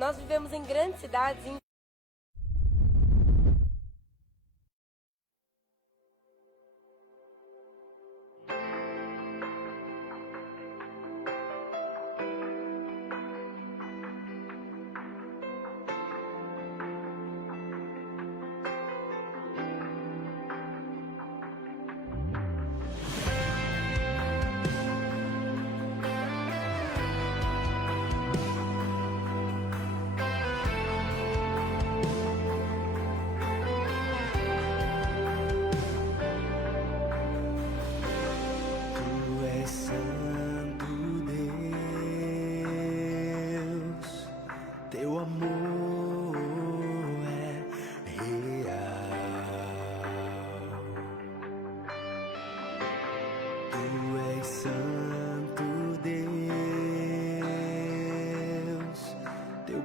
Nós vivemos em grandes cidades e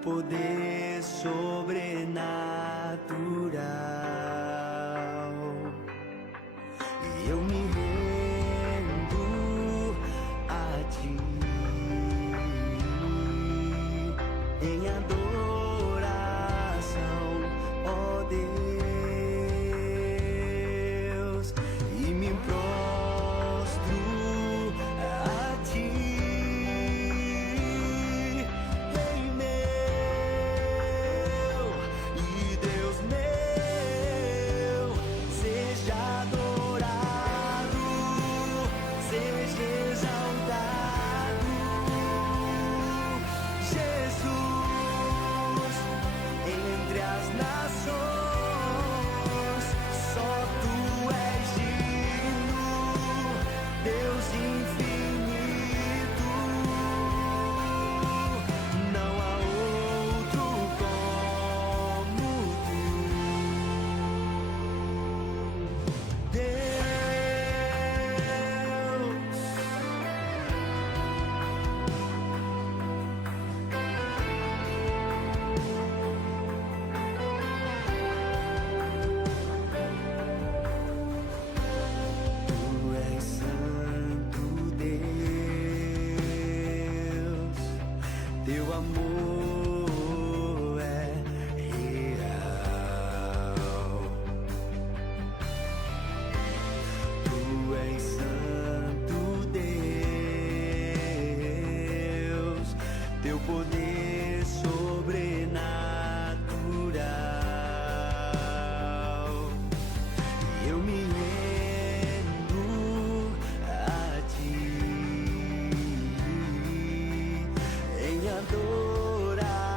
poder sobrenatural, e eu me rendo a ti em adoração, ó Deus, e me prostro a ti. Teu amor é real. Tu és santo Deus, teu poder sobrenatural. E eu me rendo a ti em adoração.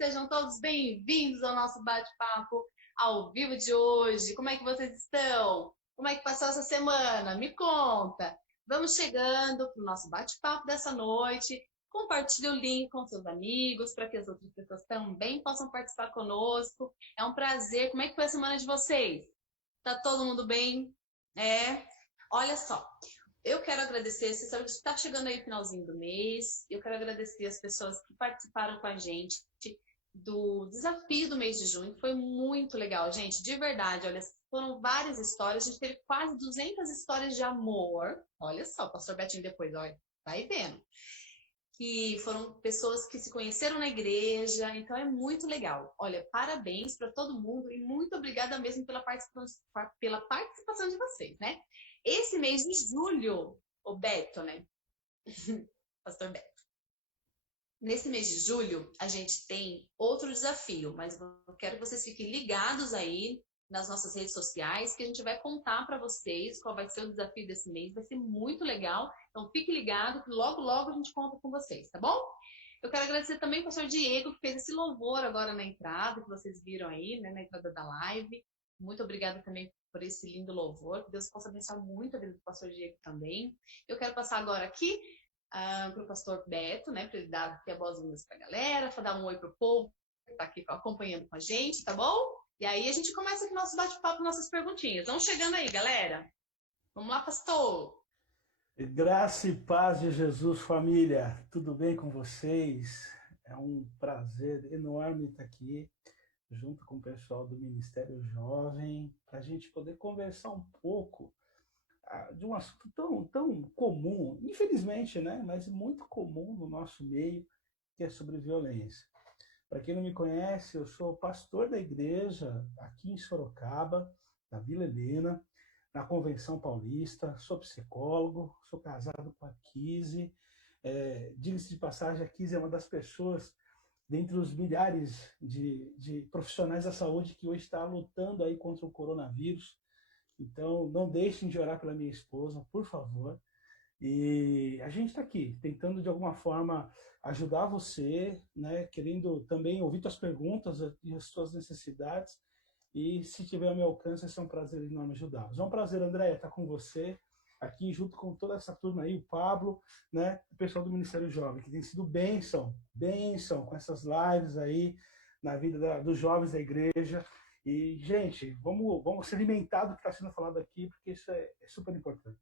Sejam todos bem-vindos ao nosso bate-papo ao vivo de hoje. Como é que vocês estão? Como é que passou essa semana? Me conta! Vamos chegando para o nosso bate-papo dessa noite. Compartilhe o link com seus amigos para que as outras pessoas também possam participar conosco. É um prazer. Como é que foi a semana de vocês? Tá todo mundo bem? Olha só. Eu quero agradecer, você sabe que está chegando aí o finalzinho do mês, eu quero agradecer as pessoas que participaram com a gente do desafio do mês de junho, que foi muito legal, gente, de verdade, olha, foram várias histórias, a gente teve quase 200 histórias de amor, olha só, o pastor Betinho depois, olha, vai vendo, que foram pessoas que se conheceram na igreja, então é muito legal. Olha, parabéns para todo mundo e muito obrigada mesmo pela participação de vocês, né? Esse mês de julho, o Beto, né? Pastor Beto. Nesse mês de julho, a gente tem outro desafio, mas eu quero que vocês fiquem ligados aí nas nossas redes sociais, que a gente vai contar para vocês qual vai ser o desafio desse mês. Vai ser muito legal. Então, fique ligado que logo, logo a gente conta com vocês, tá bom? Eu quero agradecer também ao pastor Diego, que fez esse louvor agora na entrada, que vocês viram aí, né, na entrada da live. Muito obrigada também por esse lindo louvor. Que Deus possa abençoar muito a vida do pastor Diego também. Eu quero passar agora aqui para o pastor Beto, né, para ele dar aqui a vozinha para a galera, para dar um oi para o povo que está aqui acompanhando com a gente, tá bom? E aí a gente começa aqui nosso bate-papo, nossas perguntinhas. Vamos chegando aí, galera. Vamos lá, pastor. Graça e paz de Jesus, família. Tudo bem com vocês? É um prazer enorme estar aqui junto com o pessoal do Ministério Jovem, para a gente poder conversar um pouco de um assunto tão comum, infelizmente, né? Mas muito comum no nosso meio, que é sobre violência. Para quem não me conhece, eu sou pastor da igreja aqui em Sorocaba, na Vila Helena, na Convenção Paulista, sou psicólogo, sou casado com a Kise. Diga-se de passagem, a Kise é uma das pessoas dentre os milhares de profissionais da saúde que hoje está lutando aí contra o coronavírus. Então, não deixem de orar pela minha esposa, por favor. E a gente está aqui, tentando de alguma forma ajudar você, né? Querendo também ouvir suas perguntas e as suas necessidades. E se tiver ao meu alcance, vai ser um prazer enorme ajudá-los. É um prazer, André, estar com você aqui junto com toda essa turma aí, o Pablo, né, o pessoal do Ministério Jovem, que tem sido bênção com essas lives aí na vida dos jovens da igreja. E, gente, vamos se alimentar do que está sendo falado aqui, porque isso é super importante.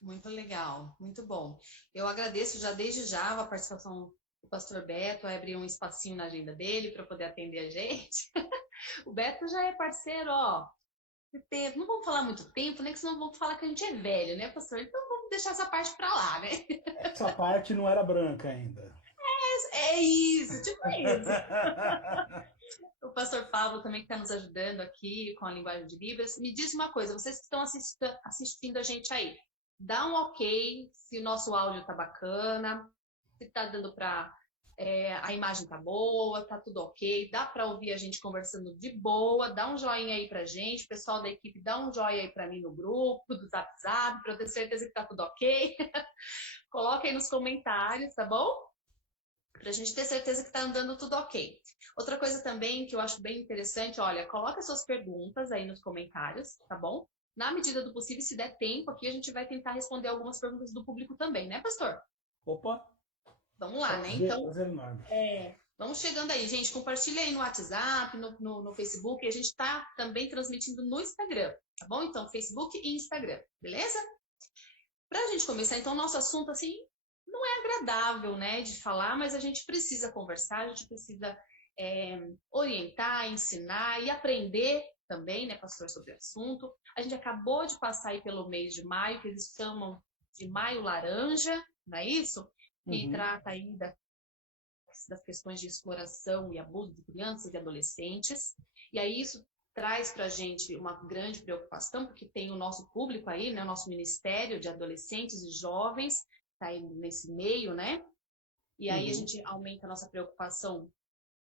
Muito legal, muito bom. Eu agradeço já desde já a participação do pastor Beto, vai abrir um espacinho na agenda dele para poder atender a gente. O Beto já é parceiro, ó, de tempo. Não vamos falar muito tempo, né? Que senão vamos falar que a gente é velho, né, pastor? Então vamos deixar essa parte para lá, né? Essa parte não era branca ainda. É isso, tipo isso. O pastor Pablo também que está nos ajudando aqui com a linguagem de Libras. Me diz uma coisa, vocês que estão assistindo a gente aí, dá um ok se o nosso áudio tá bacana, se tá dando para a imagem tá boa, tá tudo ok, dá para ouvir a gente conversando de boa, dá um joinha aí pra gente, o pessoal da equipe dá um joinha aí para mim no grupo do WhatsApp, para eu ter certeza que tá tudo ok. Coloca aí nos comentários, tá bom? Pra gente ter certeza que tá andando tudo ok. Outra coisa também que eu acho bem interessante, olha, coloca suas perguntas aí nos comentários, tá bom? Na medida do possível, se der tempo, aqui a gente vai tentar responder algumas perguntas do público também, né, pastor? Opa! Vamos lá, né? Então, vamos chegando aí, gente. Compartilha aí no WhatsApp, no Facebook. E a gente está também transmitindo no Instagram, tá bom? Então, Facebook e Instagram, beleza? Para a gente começar, então, nosso assunto, assim, não é agradável, né, de falar, mas a gente precisa conversar, a gente precisa orientar, ensinar e aprender também, né, pastor, sobre o assunto. A gente acabou de passar aí pelo mês de maio, que eles chamam de maio laranja, não é isso? Que trata aí das questões de exploração e abuso de crianças e adolescentes. E aí isso traz para a gente uma grande preocupação, porque tem o nosso público aí, né, o nosso Ministério de Adolescentes e Jovens, está aí nesse meio, né? E aí a gente aumenta a nossa preocupação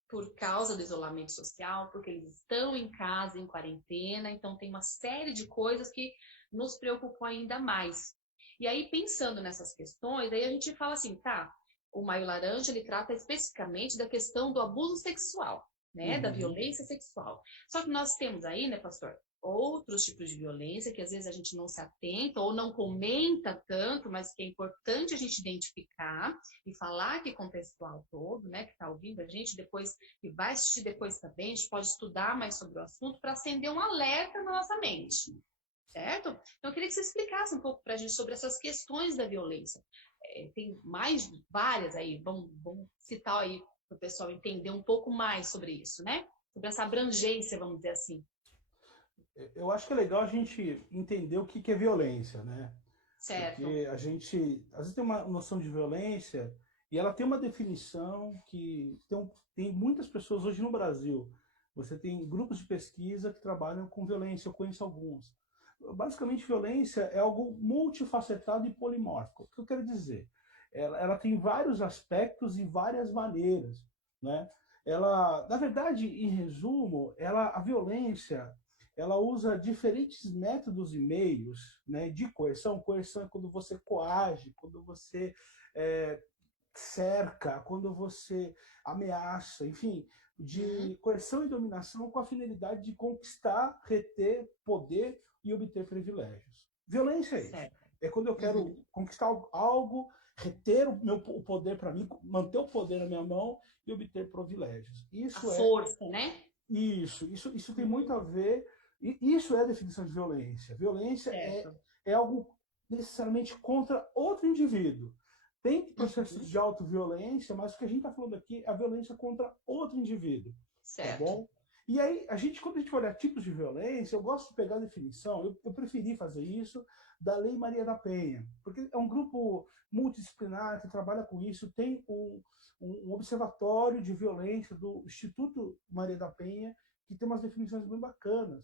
por causa do isolamento social, porque eles estão em casa, em quarentena, então tem uma série de coisas que nos preocupam ainda mais. E aí, pensando nessas questões, aí a gente fala assim, tá, O Maio Laranja, ele trata especificamente da questão do abuso sexual, né? Da violência sexual. Só que nós temos aí, né, pastor, outros tipos de violência que às vezes a gente não se atenta ou não comenta tanto, mas que é importante a gente identificar e falar aqui com o pessoal todo, né, que está ouvindo a gente depois, que vai assistir depois também, a gente pode estudar mais sobre o assunto para acender um alerta na nossa mente, certo? Então eu queria que você explicasse um pouco para a gente sobre essas questões da violência. Tem mais várias aí, vamos citar aí para o pessoal entender um pouco mais sobre isso, né? Sobre essa abrangência, vamos dizer assim. Eu acho que é legal a gente entender o que é violência, né? Certo. Porque a gente, às vezes, tem uma noção de violência e ela tem uma definição que tem muitas pessoas hoje no Brasil. Você tem grupos de pesquisa que trabalham com violência, eu conheço alguns. Basicamente, violência é algo multifacetado e polimórfico. O que eu quero dizer? Ela tem vários aspectos e várias maneiras, né? Ela, na verdade, em resumo, a violência ela usa diferentes métodos e meios, né, de coerção. Coerção é quando você coage, quando você cerca, quando você ameaça, enfim, de coerção e dominação com a finalidade de conquistar, reter poder e obter privilégios. Violência é isso. É quando eu quero conquistar algo, reter o poder para mim, manter o poder na minha mão e obter privilégios. Isso a força, né? Isso tem muito a ver. E isso é a definição de violência. Violência é algo necessariamente contra outro indivíduo. Tem processos de autoviolência, mas o que a gente está falando aqui é a violência contra outro indivíduo. Certo. Tá bom? E aí, quando a gente olhar tipos de violência, eu gosto de pegar a definição, eu preferi fazer isso, da Lei Maria da Penha, porque é um grupo multidisciplinar que trabalha com isso, tem um observatório de violência do Instituto Maria da Penha, que tem umas definições bem bacanas.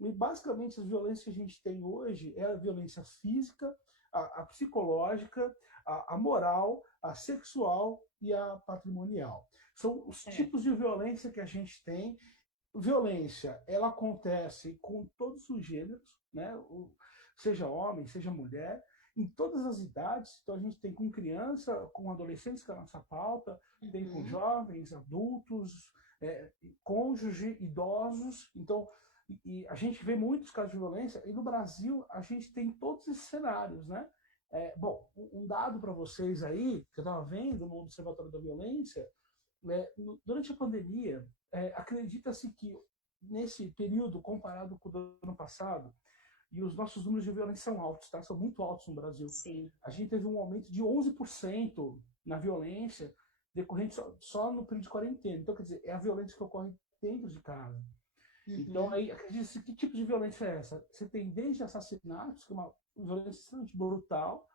E basicamente as violências que a gente tem hoje é a violência física, a psicológica, a moral, a sexual e a patrimonial. São os tipos de violência que a gente tem. Violência, ela acontece com todos os gêneros, né? Seja homem, seja mulher, em todas as idades. Então a gente tem com criança, com adolescentes, que é a nossa pauta, tem com jovens, adultos, cônjuge, idosos. Então, e a gente vê muitos casos de violência, e no Brasil a gente tem todos esses cenários, né? Bom, um dado para vocês aí, que eu estava vendo no Observatório da Violência, durante a pandemia, acredita-se que nesse período, comparado com o do ano passado, e os nossos números de violência são altos, tá? São muito altos no Brasil. Sim. A gente teve um aumento de 11% na violência decorrente só no período de quarentena. Então, quer dizer, é a violência que ocorre dentro de casa. Então, aí, acredita-se, que tipo de violência é essa? Você tem desde assassinatos, que é uma violência extremamente brutal,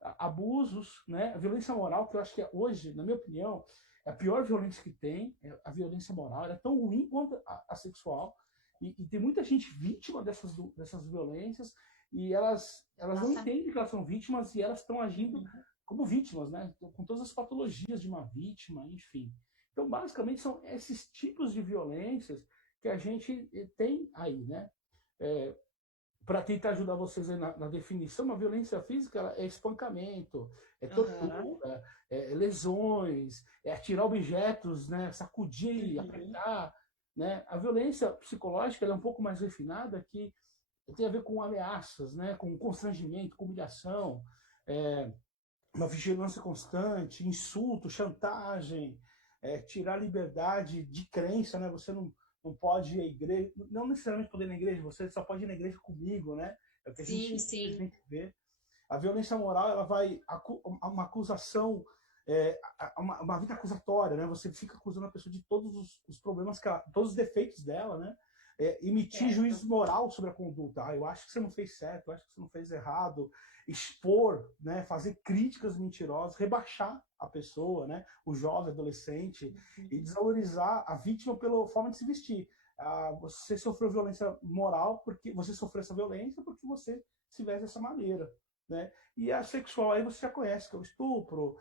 abusos, né? A violência moral, que eu acho que hoje, na minha opinião, é a pior violência que tem, é a violência moral. Ela é tão ruim quanto a sexual. E tem muita gente vítima dessas violências, e elas não entendem que elas são vítimas, e elas estão agindo como vítimas, né? Com todas as patologias de uma vítima, enfim. Então, basicamente, são esses tipos de violências que a gente tem aí, né? Para tentar ajudar vocês aí na definição, uma violência física é espancamento, é tortura, lesões, é atirar objetos, né? Sacudir, apertar, né? A violência psicológica ela é um pouco mais refinada, que tem a ver com ameaças, né? Com constrangimento, com humilhação, uma vigilância constante, insulto, chantagem, tirar a liberdade de crença, né? Você não pode ir à igreja, não necessariamente poder ir na igreja, você só pode ir na igreja comigo, né? É o que a gente vê. A violência moral, ela vai uma acusação, uma vida acusatória, né? Você fica acusando a pessoa de todos os problemas, todos os defeitos dela, né? Emitir juízo moral sobre a conduta. Eu acho que você não fez certo, eu acho que você não fez errado. Expor, né? Fazer críticas mentirosas, rebaixar a pessoa, né? O jovem, adolescente, e desvalorizar a vítima pela forma de se vestir. Você sofreu violência moral porque você sofreu essa violência porque você se veste dessa maneira. né? E a sexual, aí você já conhece, que é o estupro,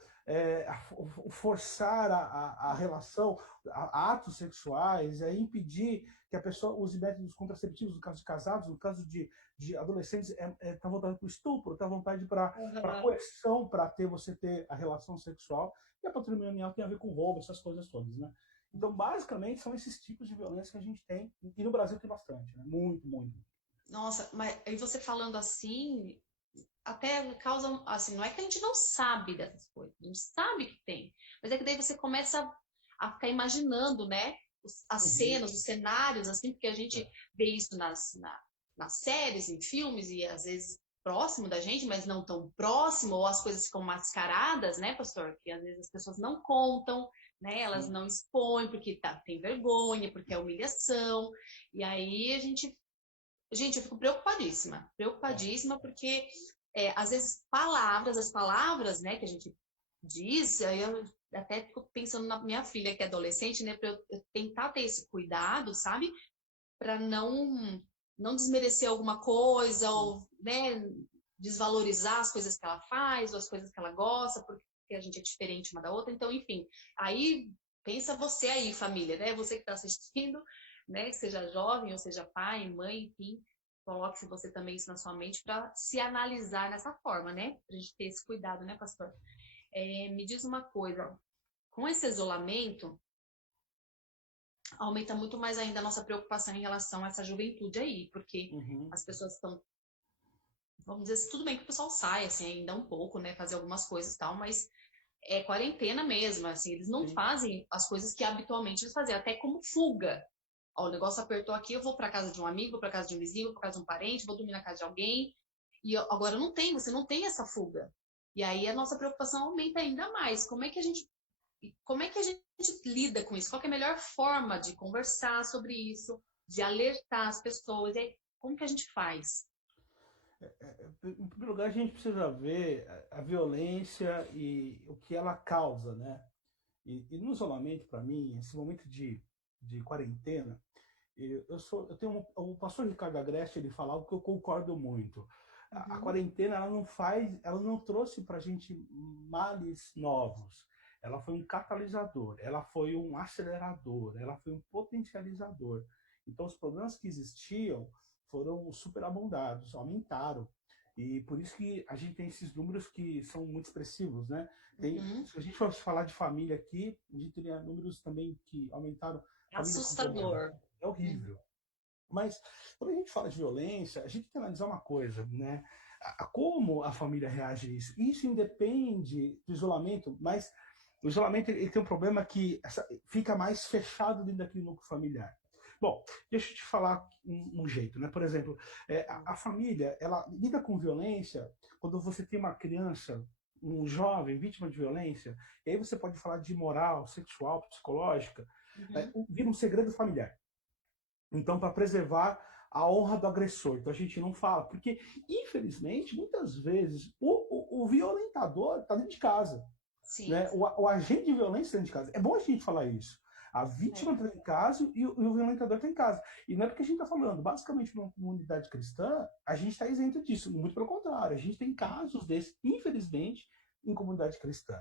o forçar a relação, atos sexuais, impedir que a pessoa use métodos contraceptivos, no caso de casados, no caso de adolescentes, tá voltado para o estupro, tá vontade para coerção, para você ter a relação sexual, e a patrimonial tem a ver com roubo, essas coisas todas, né? Então, basicamente, são esses tipos de violência que a gente tem, e no Brasil tem bastante, né? Muito, muito. Nossa, mas aí você falando assim, até causa, assim, não é que a gente não sabe dessas coisas, a gente sabe que tem, mas é que daí você começa a ficar imaginando, né, as cenas, os cenários, assim, porque a gente vê isso nas séries, em filmes, e às vezes próximo da gente, mas não tão próximo, ou as coisas ficam mascaradas, né, pastor? Que às vezes as pessoas não contam, né, elas não expõem porque tem vergonha, porque é humilhação, e aí Gente, eu fico preocupadíssima, preocupadíssima, porque às vezes as palavras, né, que a gente diz, aí eu até fico pensando na minha filha, que é adolescente, né, para eu tentar ter esse cuidado, sabe, para não desmerecer alguma coisa, ou, né, desvalorizar as coisas que ela faz, ou as coisas que ela gosta, porque a gente é diferente uma da outra, então, enfim, aí pensa você aí, família, né, você que está assistindo, né, seja jovem ou seja pai, mãe, enfim, coloque você também isso na sua mente para se analisar nessa forma, né? Para a gente ter esse cuidado, né, pastor? Me diz uma coisa, com esse isolamento, aumenta muito mais ainda a nossa preocupação em relação a essa juventude aí, porque as pessoas estão, vamos dizer assim, tudo bem que o pessoal sai, assim, ainda um pouco, né, fazer algumas coisas e tal, mas é quarentena mesmo, assim, eles não fazem as coisas que habitualmente eles faziam, até como fuga. Ó, o negócio apertou aqui, eu vou para casa de um amigo, vou para casa de um vizinho, vou para casa de um parente, vou dormir na casa de alguém. E agora você não tem essa fuga. E aí a nossa preocupação aumenta ainda mais. Como é que a gente lida com isso? Qual é a melhor forma de conversar sobre isso, de alertar as pessoas? E aí, como que a gente faz? Em primeiro lugar, a gente precisa ver a violência e o que ela causa, né? E no isolamento, para mim, esse momento de quarentena, eu tenho o pastor Ricardo Agreste, ele fala algo que eu concordo muito. A quarentena, ela não trouxe para a gente males novos. Ela foi um catalisador, ela foi um acelerador, ela foi um potencializador. Então, os problemas que existiam foram superabundados, aumentaram. E por isso que a gente tem esses números que são muito expressivos, né? Se a gente fosse falar de família aqui, a gente teria números também que aumentaram. Assustador. É horrível. Mas quando a gente fala de violência, a gente tem que analisar uma coisa, né? Como a família reage a isso. Isso independe do isolamento, mas o isolamento ele tem um problema que fica mais fechado dentro daquele núcleo familiar. Bom, deixa eu te falar um jeito, né? Por exemplo, a família, ela lida com violência quando você tem uma criança, um jovem vítima de violência, e aí você pode falar de moral, sexual, psicológica, vira um segredo familiar. Então, para preservar a honra do agressor. Então, a gente não fala, porque, infelizmente, muitas vezes, o violentador está dentro de casa. Sim. Né? O agente de violência está dentro de casa. É bom a gente falar isso. A vítima está em casa e o violentador está em casa. E não é porque a gente está falando, basicamente, numa comunidade cristã, a gente está isento disso. Muito pelo contrário, a gente tem casos desses, infelizmente, em comunidade cristã.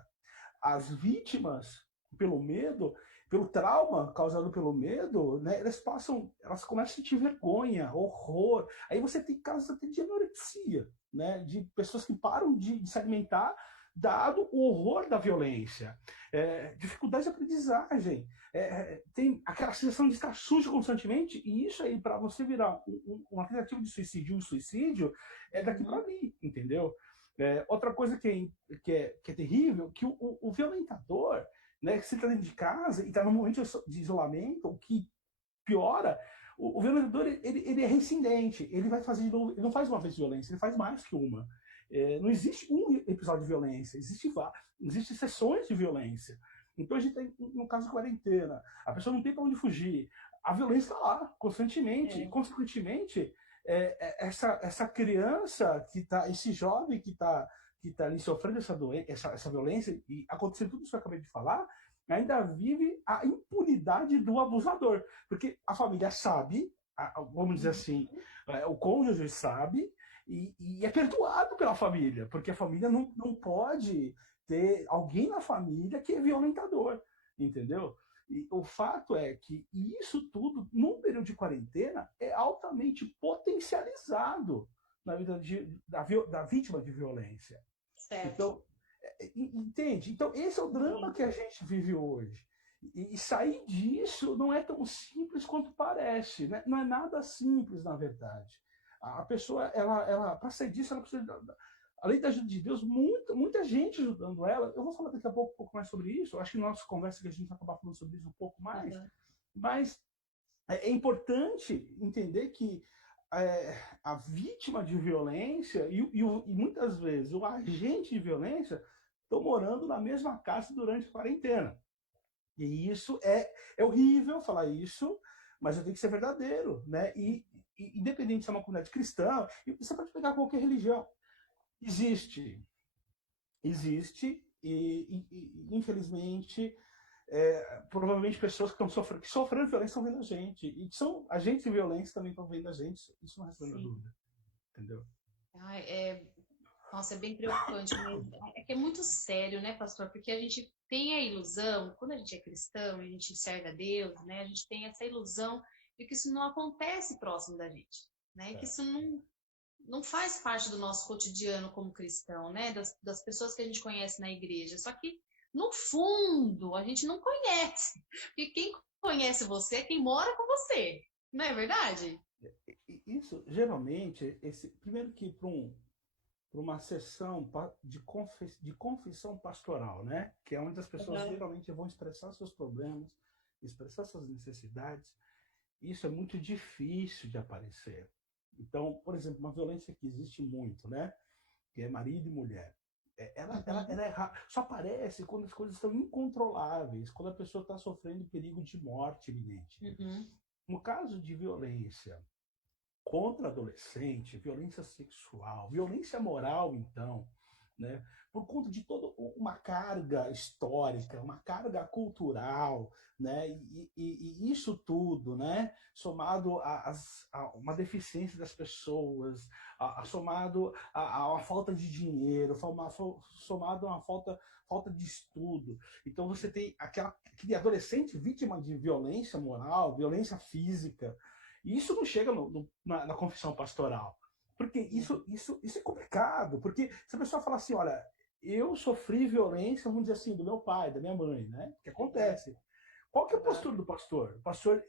As vítimas, pelo medo, pelo trauma causado pelo medo, né, elas começam a sentir vergonha, horror. Aí você tem casos até de anorexia, né, de pessoas que param de se alimentar dado o horror da violência, dificuldade de aprendizagem, tem aquela sensação de estar sujo constantemente, e isso aí, para você virar uma tentativa de suicídio, um suicídio, é daqui para ali, entendeu? Outra coisa que é terrível, que o violentador, né, que você está dentro de casa e está num momento de isolamento, o que piora, o violentador ele é reincidente, ele vai fazer de novo, ele não faz uma vez de violência, ele faz mais que uma. Não existe um episódio de violência, existem sessões de violência. Então a gente tem, no caso de quarentena, a pessoa não tem para onde fugir, a violência está lá, constantemente, e consequentemente, essa criança, esse jovem que está ali sofrendo essa violência, e acontecendo tudo isso que eu acabei de falar, ainda vive a impunidade do abusador, porque a família sabe, vamos dizer assim, o cônjuge sabe, e é perdoado pela família, porque a família não pode ter alguém na família que é violentador, entendeu? E o fato é que isso tudo, num período de quarentena, é altamente potencializado na vida da vítima de violência. Certo. Então, entende? Então, esse é o drama que a gente vive hoje. E sair disso não é tão simples quanto parece, né? Não é nada simples, na verdade. A pessoa, para sair disso, ela precisa, além da ajuda de Deus, muita gente ajudando ela. Eu vou falar daqui a pouco um pouco mais sobre isso. Eu acho que na nossa conversa que a gente vai acabar falando sobre isso um pouco mais. Mas é importante entender que a vítima de violência e muitas vezes o agente de violência estão morando na mesma casa durante a quarentena. E isso é horrível falar isso, mas eu tenho que ser verdadeiro, né? E independente se é uma comunidade cristã, você pode pegar qualquer religião. Existe e infelizmente, provavelmente pessoas que sofrendo violência estão vendo a gente. E que são agentes de violência também estão vendo a gente. Isso não resta dúvida. Entendeu? Nossa, é bem preocupante mesmo. É que é muito sério, né, pastor? Porque a gente tem a ilusão, quando a gente é cristão, a gente serve a Deus, né? A gente tem essa ilusão de que isso não acontece próximo da gente, né? Que isso não faz parte do nosso cotidiano como cristão, né? Das pessoas que a gente conhece na igreja. Só que, no fundo, a gente não conhece. Porque quem conhece você é quem mora com você. Não é verdade? Isso, geralmente, primeiro que para uma sessão de confissão pastoral, né? Que é onde as pessoas geralmente vão expressar seus problemas, expressar suas necessidades. Isso é muito difícil de aparecer. Então, por exemplo, uma violência que existe muito, né? Que é marido e mulher. Ela só aparece quando as coisas estão incontroláveis, quando a pessoa está sofrendo perigo de morte iminente. No caso de violência contra adolescente, violência sexual, violência moral, então, né? Por conta de toda uma carga histórica, uma carga cultural, né? E isso tudo, né? Somado a uma deficiência das pessoas, somado a uma falta de dinheiro, somado a uma falta de estudo. Então você tem aquele adolescente vítima de violência moral, violência física. E isso não chega na confissão pastoral. Porque isso é complicado. Porque se a pessoa fala assim, olha, eu sofri violência, vamos dizer assim, do meu pai, da minha mãe, né? Que acontece. Qual que é a postura do pastor? O pastor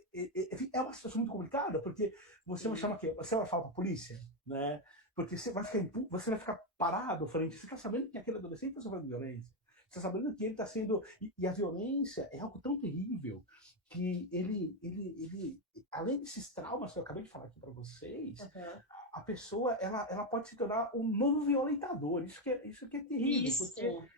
é uma situação muito complicada, porque você vai chamar quê? Você vai falar para a polícia, né? Porque você vai ficar parado frente. Você está sabendo que aquele adolescente está sofrendo violência. Você está sabendo que ele está sendo... E a violência é algo tão terrível que ele além desses traumas que eu acabei de falar aqui para vocês, a pessoa ela pode se tornar um novo violentador. Isso que é terrível. Isso,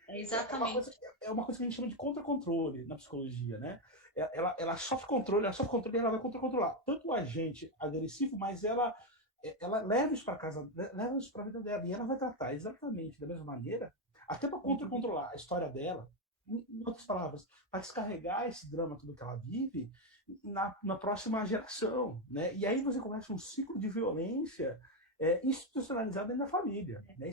exatamente. É uma coisa que a gente chama de contra-controle na psicologia, né? Ela sofre controle e ela vai contra-controlar. Tanto o agente agressivo, mas ela leva isso para casa, leva isso para a vida dela. E ela vai tratar exatamente da mesma maneira, até para contra-controlar a história dela. Em outras palavras, para descarregar esse drama tudo que ela vive na próxima geração, né? E aí você começa um ciclo de violência institucionalizado dentro da família, né?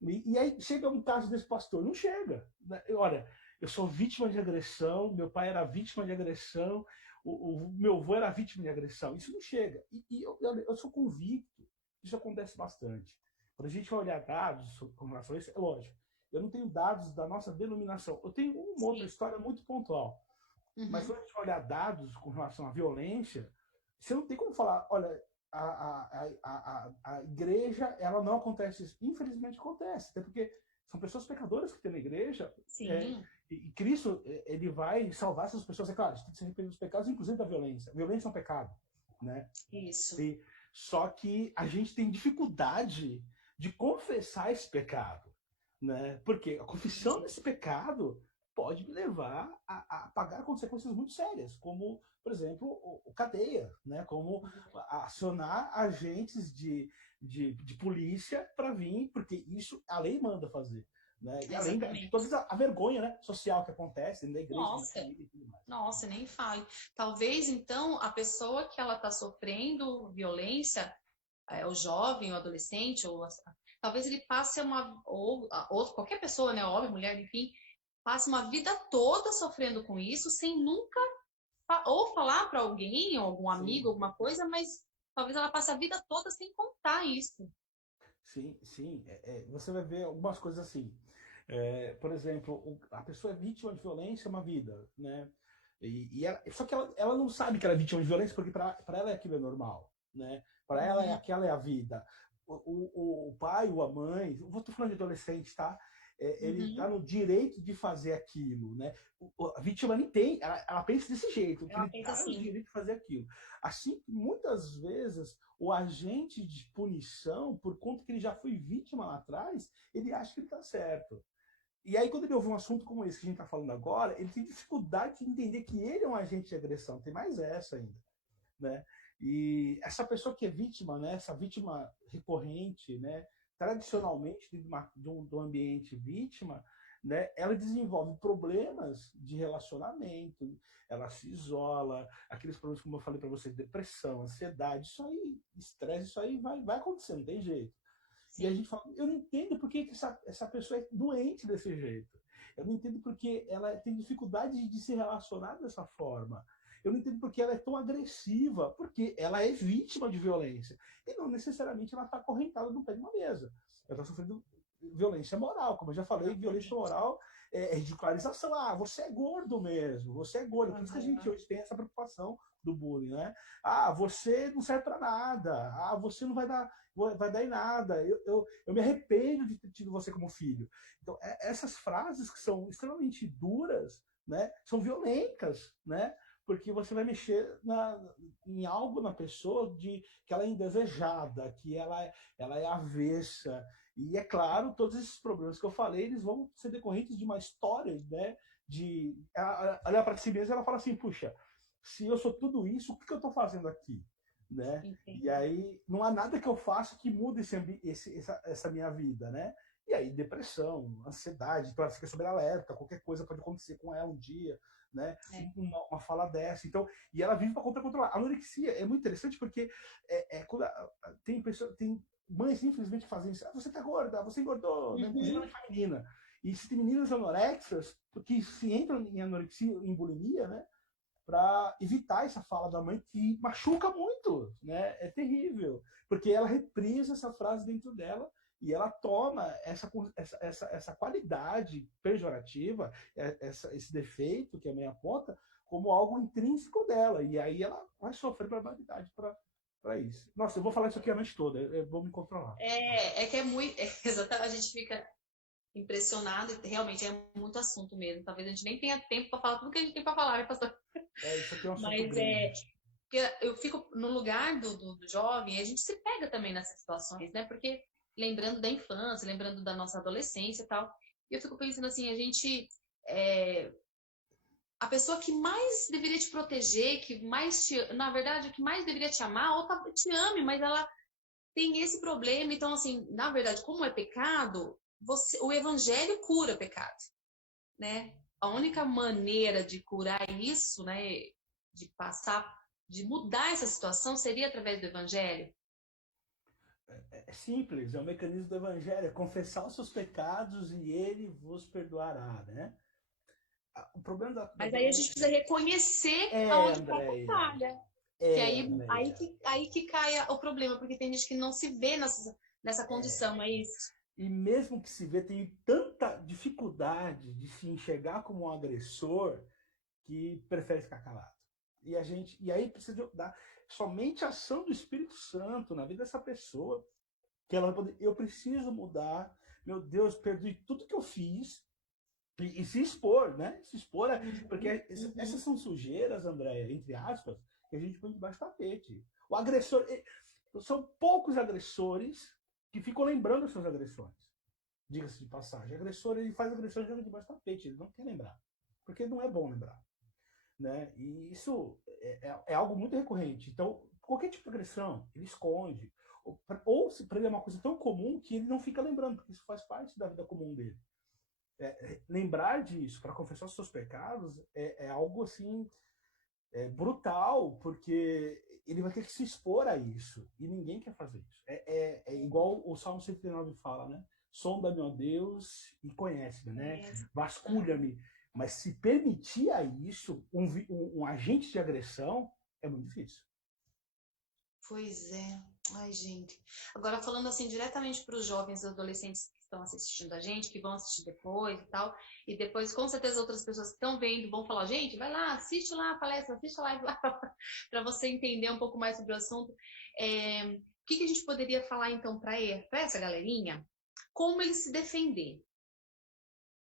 E aí chega um caso desse pastor, não chega, né? Olha, eu sou vítima de agressão, meu pai era vítima de agressão, o meu avô era vítima de agressão. Isso não chega. E eu sou convicto, isso acontece bastante. Quando a gente vai olhar dados com relação a isso, é lógico. Eu não tenho dados da nossa denominação. Eu tenho uma outra história muito pontual. Mas quando a gente vai olhar dados com relação à violência, você não tem como falar, olha, a igreja, ela não acontece isso. Infelizmente acontece, até porque são pessoas pecadoras que tem na igreja. E Cristo, ele vai salvar essas pessoas. É claro, a gente tem que se arrepender dos pecados, inclusive da violência. A violência é um pecado, né? Isso. Só que a gente tem dificuldade de confessar esse pecado. Né? Porque a confissão desse pecado pode me levar a pagar consequências muito sérias, como, por exemplo, o cadeia, né? Como acionar agentes de polícia para vir, porque isso a lei manda fazer. Né? E além de toda a vergonha, né, social que acontece na igreja. Nossa, nem fale. Talvez, então, a pessoa que ela está sofrendo violência, o jovem, o adolescente, talvez ele passe ou qualquer pessoa, né, homem, mulher, enfim, passe uma vida toda sofrendo com isso, sem nunca ou falar para alguém, ou algum amigo, Sim. alguma coisa, mas talvez ela passe a vida toda sem contar isso. Sim, sim. Você vai ver algumas coisas assim. Por exemplo, a pessoa é vítima de violência uma vida, né? Só que ela não sabe que ela é vítima de violência porque para ela aquilo é normal, né? Para ela Uhum, aquela é a vida. O pai ou a mãe, vou tô falando de adolescente, tá? Ele está uhum. no direito de fazer aquilo, né? A vítima nem tem, ela pensa desse jeito, que Ela ele pensa está no assim. direito de fazer aquilo. Assim, muitas vezes o agente de punição, por conta que ele já foi vítima lá atrás, ele acha que ele está certo. E aí, quando ele ouve um assunto como esse que a gente está falando agora, ele tem dificuldade de entender que ele é um agente de agressão. Tem mais essa ainda, né? E essa pessoa que é vítima, né? Essa vítima recorrente, né? Tradicionalmente, de um ambiente vítima, né? Ela desenvolve problemas de relacionamento, ela se isola, aqueles problemas, como eu falei para você, depressão, ansiedade, isso aí, estresse, isso aí vai acontecer, não tem jeito. E a Sim. gente fala, eu não entendo por que essa pessoa é doente desse jeito. Eu não entendo porque ela tem dificuldade de se relacionar dessa forma. Eu não entendo porque ela é tão agressiva, porque ela é vítima de violência. E não necessariamente ela está acorrentada no pé de uma mesa. Ela está sofrendo violência moral. Como eu já falei, violência Exatamente. moral é ridicularização. Ah, você é gordo mesmo, você é gordo. Por isso que a gente Uhum. hoje tem essa preocupação do bullying, né? Ah, você não serve para nada. Ah, você não vai dar em nada. Eu me arrependo de ter tido você como filho. Então, essas frases que são extremamente duras, né, são violentas, né? Porque você vai mexer em algo na pessoa que ela é indesejada, que ela é avessa. E é claro, todos esses problemas que eu falei, eles vão ser decorrentes de uma história, né? De ela olhar para si mesma e ela fala assim, puxa, se eu sou tudo isso, o que eu estou fazendo aqui, né? E Entendi. aí não há nada que eu faça que mude essa minha vida, né? E aí depressão, ansiedade, então ela fica sobre alerta, qualquer coisa pode acontecer com ela um dia, né? É. Uma fala dessa. Então, e ela vive para controlar. A anorexia é muito interessante porque quando tem mães infelizmente fazem isso. Ah, você tá gorda, você engordou, né? Uhum. Geralmente a menina. E se tem meninas anorexas que se entram em anorexia, em bulimia, né? Para evitar essa fala da mãe que machuca muito, né? É terrível, porque ela reprisa essa frase dentro dela e ela toma essa qualidade pejorativa, esse defeito que a mãe aponta, como algo intrínseco dela, e aí ela vai sofrer barbaridade para isso. Nossa, eu vou falar isso aqui a noite toda, eu vou me controlar. É que é muito. Exatamente, a gente fica impressionado e realmente é muito assunto mesmo. Talvez a gente nem tenha tempo para falar tudo que a gente tem para falar, né, pastor? Isso aqui é um assunto Mas grande. porque eu fico no lugar do jovem, a gente se pega também nessas situações, né? Porque lembrando da infância, lembrando da nossa adolescência e tal, e eu fico pensando assim, a gente. A pessoa que mais deveria te proteger, que mais te. Na verdade, que mais deveria te amar, ou te ame, mas ela tem esse problema. Então, assim, na verdade, como é pecado, o evangelho cura pecado, né? A única maneira de curar isso, né, de passar, de mudar essa situação seria através do evangelho. É simples, é o mecanismo do evangelho, é confessar os seus pecados e ele vos perdoará, né? O problema da Mas aí a gente violência precisa reconhecer aonde está a Andréia, falha. Que Andréia. aí que cai o problema, porque tem gente que não se vê nessa condição, é isso. E mesmo que se vê, tem tanta dificuldade de se enxergar como um agressor que prefere ficar calado. E aí precisa dar somente a ação do Espírito Santo na vida dessa pessoa, que ela vai poder, eu preciso mudar, meu Deus, perdoe tudo que eu fiz, e se expor, né? Se expor, porque Uhum, essas uhum. são sujeiras, Andréia, entre aspas, que a gente põe debaixo do tapete. O agressor, são poucos agressores que ficam lembrando as suas agressões. Diga-se de passagem. O agressor, ele faz agressão e joga debaixo do tapete, ele não quer lembrar. Porque não é bom lembrar. Né? E isso é algo muito recorrente. Então, qualquer tipo de agressão, ele esconde. Ou se para ele é uma coisa tão comum que ele não fica lembrando, porque isso faz parte da vida comum dele. Lembrar disso para confessar os seus pecados é algo assim brutal, porque ele vai ter que se expor a isso, e ninguém quer fazer isso. É igual o Salmo 109 fala, né? Sonda-me, ó Deus, e conhece-me, né? Vasculha-me. Mas se permitir a isso, um agente de agressão, é muito difícil. Pois é. Ai, gente. Agora, falando assim diretamente para os jovens e adolescentes que estão assistindo a gente, que vão assistir depois e tal, e depois, com certeza, outras pessoas que estão vendo vão falar, gente, vai lá, assiste lá a palestra, assiste a live lá, para você entender um pouco mais sobre o assunto. O que a gente poderia falar, então, para essa galerinha? Como ele se defender?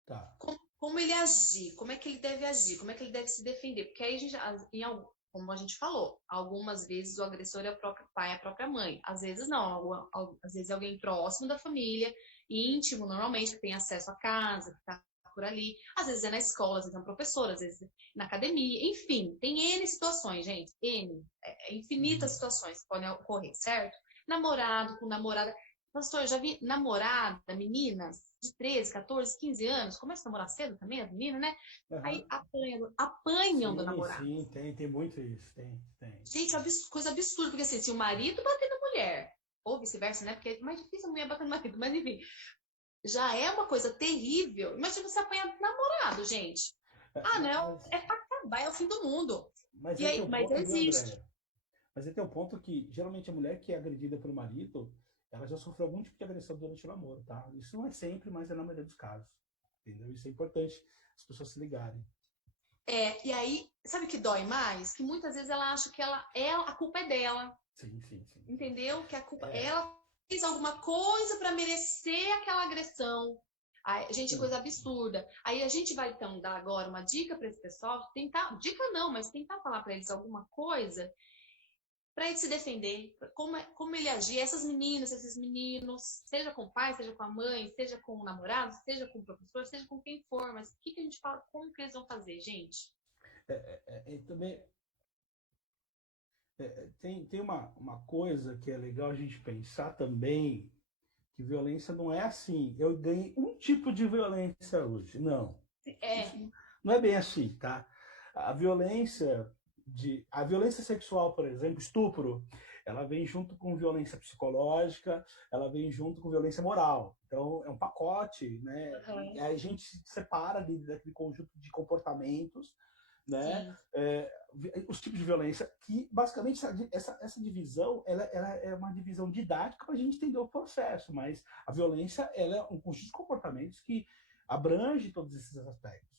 Tá. Como ele agir? Como é que ele deve agir? Como é que ele deve se defender? Porque aí, como a gente falou, algumas vezes o agressor é o próprio pai, a própria mãe. Às vezes não, às vezes é alguém próximo da família, íntimo normalmente, que tem acesso à casa, que está por ali. Às vezes é na escola, às vezes é um professor, às vezes é na academia. Enfim, tem N situações, gente. Infinitas situações que podem ocorrer, certo? Namorado com namorada. Pastor, eu já vi namorada, meninas de 13, 14, 15 anos, começa a namorar cedo também, as meninas, né? Uhum. Aí apanham do namorado. Sim, tem muito isso, tem. Gente, coisa absurda, porque assim, se o marido bater na mulher, ou vice-versa, né? Porque é mais difícil a mulher bater no marido, mas enfim, já é uma coisa terrível. Imagina você apanhar do namorado, gente. Não, é pra acabar, é o fim do mundo. Mas existe. Mas aí tem um ponto que, geralmente, a mulher que é agredida pelo marido, ela já sofreu algum tipo de agressão durante o namoro, tá? Isso não é sempre, mas é na maioria dos casos. Entendeu? Isso é importante as pessoas se ligarem. E aí, sabe o que dói mais? Que muitas vezes ela acha que a culpa é dela. Sim. Entendeu? Que a culpa ela fez alguma coisa para merecer aquela agressão. Gente, coisa absurda. Aí a gente vai então dar agora uma dica para esse pessoal, dica não, mas tentar falar para eles alguma coisa para ele se defender, como ele agir. Essas meninas, esses meninos, seja com o pai, seja com a mãe, seja com o namorado, seja com o professor, seja com quem for, mas o que a gente fala, como que eles vão fazer, gente? Também tem uma coisa que é legal a gente pensar também, que violência não é assim, eu ganhei um tipo de violência hoje. Não. Não é bem assim, tá? A violência sexual, por exemplo, estupro, ela vem junto com violência psicológica, ela vem junto com violência moral. Então, é um pacote, né? Uhum. E aí a gente se separa daquele conjunto de comportamentos, né? Os tipos de violência, que basicamente essa divisão ela é uma divisão didática para a gente entender o processo, mas a violência ela é um conjunto de comportamentos que abrange todos esses aspectos.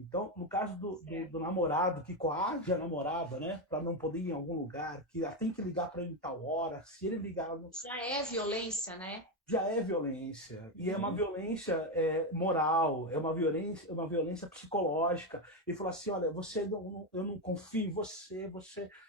Então, no caso do namorado que coage a namorada, né, para não poder ir em algum lugar, que ela tem que ligar para ele em tal hora, se ele ligar... Já é violência, né? Já é violência. E é uma violência moral, é uma violência psicológica. Ele falou assim, olha, eu não confio em você,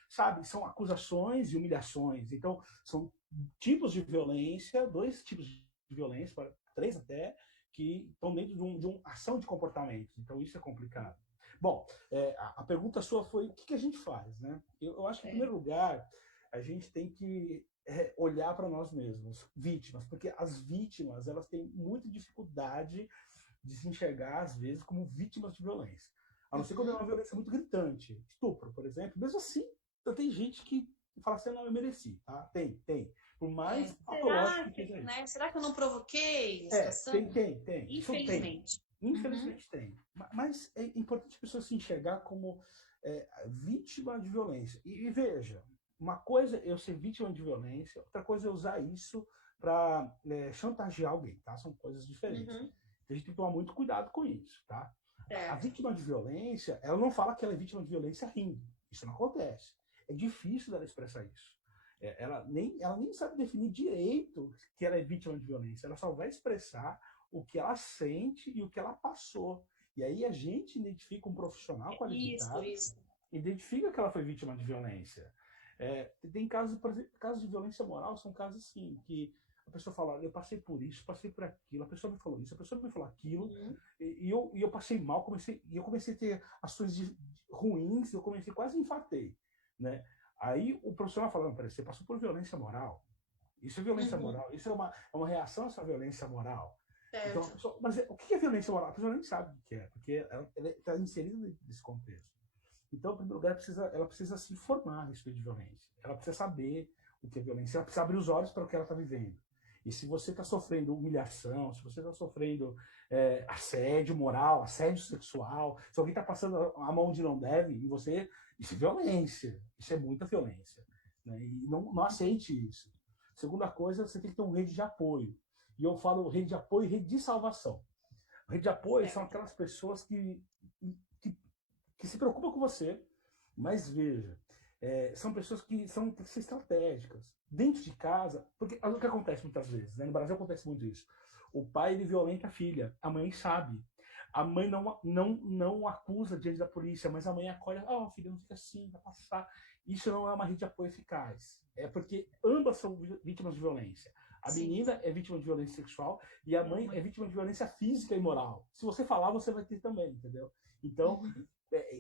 sabe? São acusações e humilhações. Então, são tipos de violência, 2 tipos de violência, 3 até, que estão dentro de uma ação de comportamento. Então, isso é complicado. Bom, a pergunta sua foi o que a gente faz, né? Eu acho que, em primeiro lugar, a gente tem que olhar para nós mesmos, vítimas, porque as vítimas elas têm muita dificuldade de se enxergar, às vezes, como vítimas de violência. A não ser quando é uma violência muito gritante. Estupro, por exemplo. Mesmo assim, tem gente que fala assim, não, eu mereci, tá? Tem. Por mais patológico que seja isso. Né? Será que eu não provoquei a situação? Tem. Infelizmente. Infelizmente tem. Mas é importante a pessoa se enxergar como vítima de violência. E veja, uma coisa é eu ser vítima de violência, outra coisa é usar isso para chantagear alguém, tá? São coisas diferentes. A gente tem que tomar muito cuidado com isso, tá? A vítima de violência, ela não fala que ela é vítima de violência rindo. Isso não acontece. É difícil dela expressar isso. Ela nem sabe definir direito que ela é vítima de violência. Ela só vai expressar o que ela sente e o que ela passou. E aí a gente identifica um profissional qualificado, identifica que ela foi vítima de violência. Tem casos, por exemplo, casos de violência moral, são casos assim, que a pessoa fala, eu passei por isso, passei por aquilo, a pessoa me falou isso, a pessoa me falou aquilo, e eu passei mal, eu comecei a ter ações ruins, eu quase infartei, né? Aí o profissional fala, peraí, você passou por violência moral, isso é violência moral, isso é uma reação a essa violência moral. Então, mas o que é violência moral? A pessoa nem sabe o que é, porque ela está inserida nesse contexto. Então, em primeiro lugar, ela precisa se informar a respeito de violência. Ela precisa saber o que é violência. Ela precisa abrir os olhos para o que ela está vivendo. E se você está sofrendo humilhação, se você está sofrendo assédio moral, assédio sexual, se alguém está passando a mão onde não deve em você, isso é violência. Isso é muita violência. Né? E não aceite isso. Segunda coisa, você tem que ter uma rede de apoio. E eu falo rede de apoio e rede de salvação. Rede de apoio são aquelas pessoas que se preocupam com você, mas veja, são pessoas que tem que ser estratégicas. Dentro de casa, porque o que acontece muitas vezes, né? No Brasil acontece muito isso. O pai ele violenta a filha, a mãe sabe. A mãe não acusa diante da polícia, mas a mãe acolhe, filha, não fica assim, vai passar. Isso não é uma rede de apoio eficaz. É porque ambas são vítimas de violência. A menina é vítima de violência sexual e a mãe é vítima de violência física e moral. Se você falar, você vai ter também, entendeu? Então,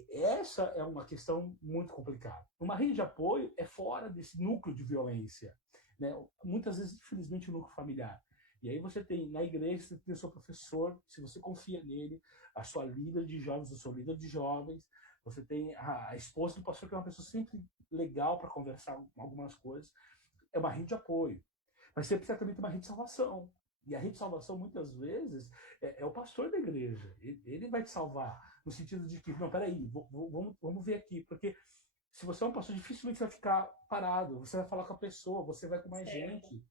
essa é uma questão muito complicada. Uma rede de apoio é fora desse núcleo de violência, né? Muitas vezes, infelizmente, o núcleo familiar. E aí você tem, na igreja, você tem o seu professor, se você confia nele, a sua líder de jovens, o seu líder de jovens, você tem a esposa do pastor, que é uma pessoa sempre legal para conversar algumas coisas. É uma rede de apoio. Mas você precisa também ter uma rede de salvação. E a rede de salvação, muitas vezes, é o pastor da igreja. Ele vai te salvar. No sentido de que, não, peraí, vamos ver aqui. Porque se você é um pastor, dificilmente você vai ficar parado. Você vai falar com a pessoa, você vai com mais gente.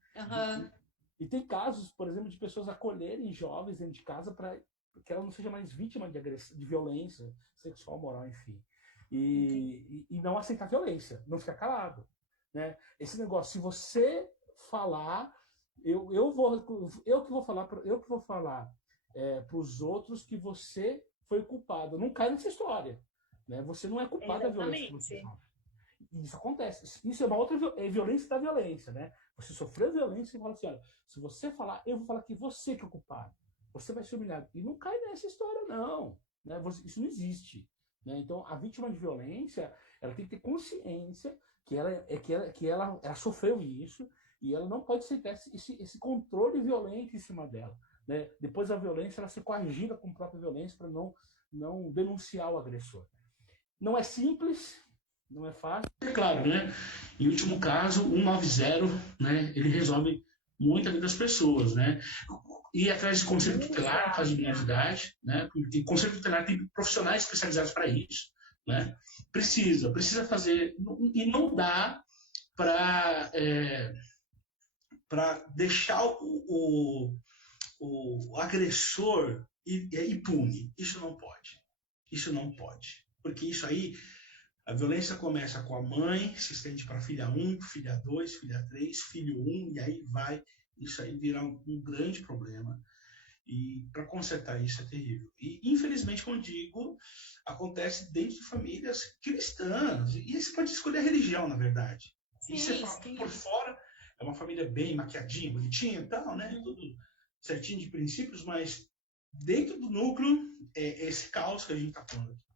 E tem casos, por exemplo, de pessoas acolherem jovens dentro de casa para que ela não seja mais vítima de violência sexual, moral, enfim. E não aceitar violência, não ficar calado. Né? Esse negócio, se você falar, eu que vou falar para os outros que você foi culpado. Não cai nessa história. Né? Você não é culpado da violência que você sofre. Isso acontece. Isso é uma outra violência da violência. Né? Você sofreu violência e fala assim, olha, se você falar, eu vou falar que você que é o culpado. Você vai ser humilhado. E não cai nessa história, não. Né? Isso não existe. Né? Então, a vítima de violência, ela tem que ter consciência que ela sofreu isso e ela não pode aceitar esse controle violento em cima dela. Né? Depois da violência, ela se coagida com a própria violência para não denunciar o agressor. Não é simples, não é fácil. É claro, né? Em último caso, 190, né? Ele resolve muito a vida das pessoas, né? E através de conselho tutelar, caso de menor de idade, né? Porque conselho tutelar tem profissionais especializados para isso, né? Precisa fazer, e não dá para deixar o agressor impune. Isso não pode. Isso não pode. Porque isso aí, a violência começa com a mãe, se estende para filha 1, filha 2, filha 3, filho 1, e aí vai, isso aí virar um grande problema. E para consertar isso é terrível. E, infelizmente, como digo, acontece dentro de famílias cristãs. E você pode escolher a religião, na verdade. Sim, e você fala, por fora, é uma família bem maquiadinha, bonitinha e tal, né? Tudo certinho de princípios, mas dentro do núcleo é esse caos que a gente está falando aqui.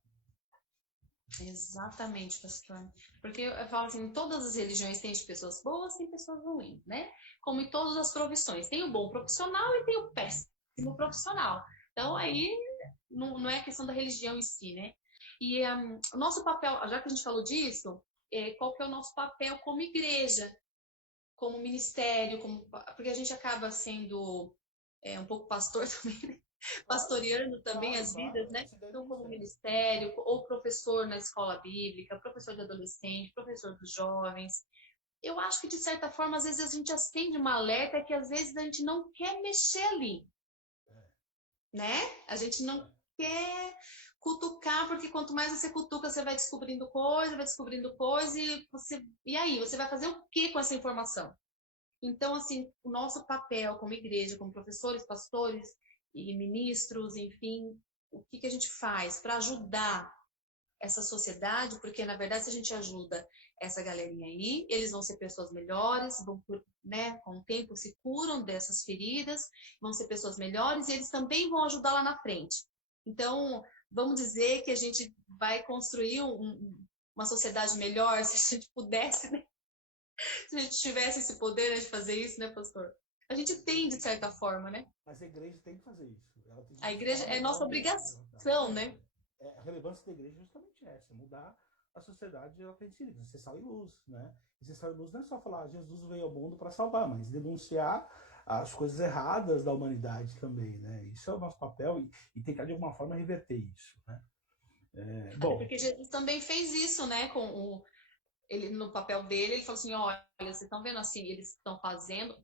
Exatamente, pastor. Porque eu falo assim, todas as religiões têm pessoas boas, tem pessoas ruins, né? Como em todas as profissões. Tem o bom profissional e tem o péssimo profissional. Então, aí não é questão da religião em si, né? E o nosso papel, já que a gente falou disso, qual que é o nosso papel como igreja, como ministério, porque a gente acaba sendo um pouco pastor também, né? Pastoreando também as vidas, né? Então, como ministério, ou professor na escola bíblica, professor de adolescente, professor dos jovens. Eu acho que, de certa forma, às vezes a gente acende uma alerta que às vezes a gente não quer mexer ali, né? A gente não quer cutucar, porque quanto mais você cutuca, você vai descobrindo coisa, e aí, você vai fazer o que com essa informação? Então, assim, o nosso papel como igreja, como professores, pastores e ministros, enfim, o que a gente faz para ajudar essa sociedade? Porque, na verdade, se a gente ajuda essa galerinha aí, eles vão ser pessoas melhores, né, com o tempo se curam dessas feridas, vão ser pessoas melhores e eles também vão ajudar lá na frente. Então, vamos dizer que a gente vai construir uma sociedade melhor, se a gente pudesse, né? Se a gente tivesse esse poder de fazer isso, né, pastor? A gente tem, de certa forma, né? Mas a igreja tem que fazer isso. A igreja é nossa obrigação, né? a relevância da igreja é justamente essa, mudar a sociedade ela está inserida, ser sal e luz, né? E ser sal e luz não é só falar Jesus veio ao mundo para salvar, mas denunciar as coisas erradas da humanidade também, né? Isso é o nosso papel e tentar de alguma forma reverter isso, né? Até Bom, porque Jesus também fez isso, né? Ele no papel dele, ele falou assim, olha, vocês estão vendo assim, eles estão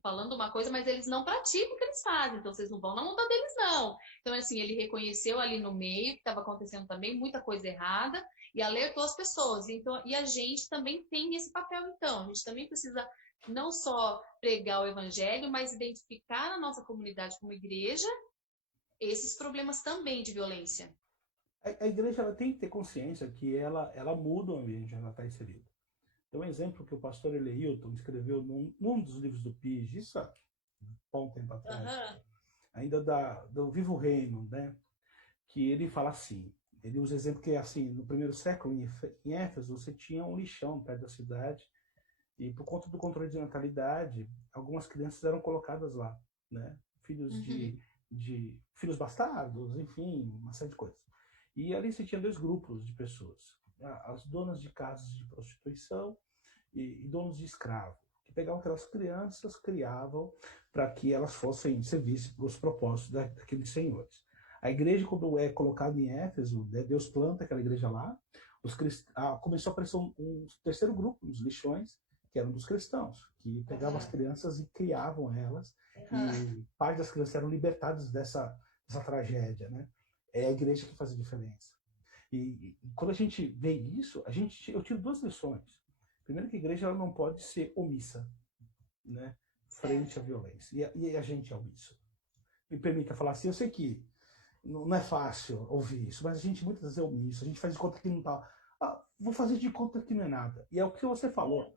falando uma coisa, mas eles não praticam o que eles fazem, então vocês não vão na onda deles, não. Então, assim, ele reconheceu ali no meio que estava acontecendo também muita coisa errada e alertou as pessoas. Então, e a gente também tem esse papel, então. A gente também precisa não só pregar o evangelho, mas identificar na nossa comunidade como igreja esses problemas também de violência. a igreja ela tem que ter consciência que ela muda o ambiente onde ela está inserida. Tem um exemplo que o pastor Eleilton escreveu num dos livros do PIG, isso há um bom tempo atrás, Aham. ainda do Vivo Reino, né? Que ele fala assim, ele usa exemplo que assim, no primeiro século em Éfeso, você tinha um lixão perto da cidade e por conta do controle de natalidade, algumas crianças eram colocadas lá, né? Filhos Uhum. de filhos bastardos, enfim, uma série de coisas. E ali você tinha dois grupos de pessoas, as donas de casas de prostituição e donos de escravo, que pegavam aquelas crianças, criavam para que elas fossem serviço para os propósitos daqueles senhores. A igreja, quando é colocada em Éfeso, né, Deus planta aquela igreja lá, começou a aparecer um terceiro grupo, os lixões, que eram dos cristãos, que pegavam as Aham. crianças e criavam elas, Aham. e parte das crianças eram libertadas dessa tragédia, né? É a igreja que faz a diferença. E quando a gente vê isso, eu tiro duas lições. Primeiro que a igreja ela não pode ser omissa, né, frente à Certo. violência. E a gente é omisso. Me permita falar assim, eu sei que não é fácil ouvir isso, mas a gente muitas vezes é omisso, a gente faz de conta que não está. Ah, vou fazer de conta que não é nada. E é o que você falou.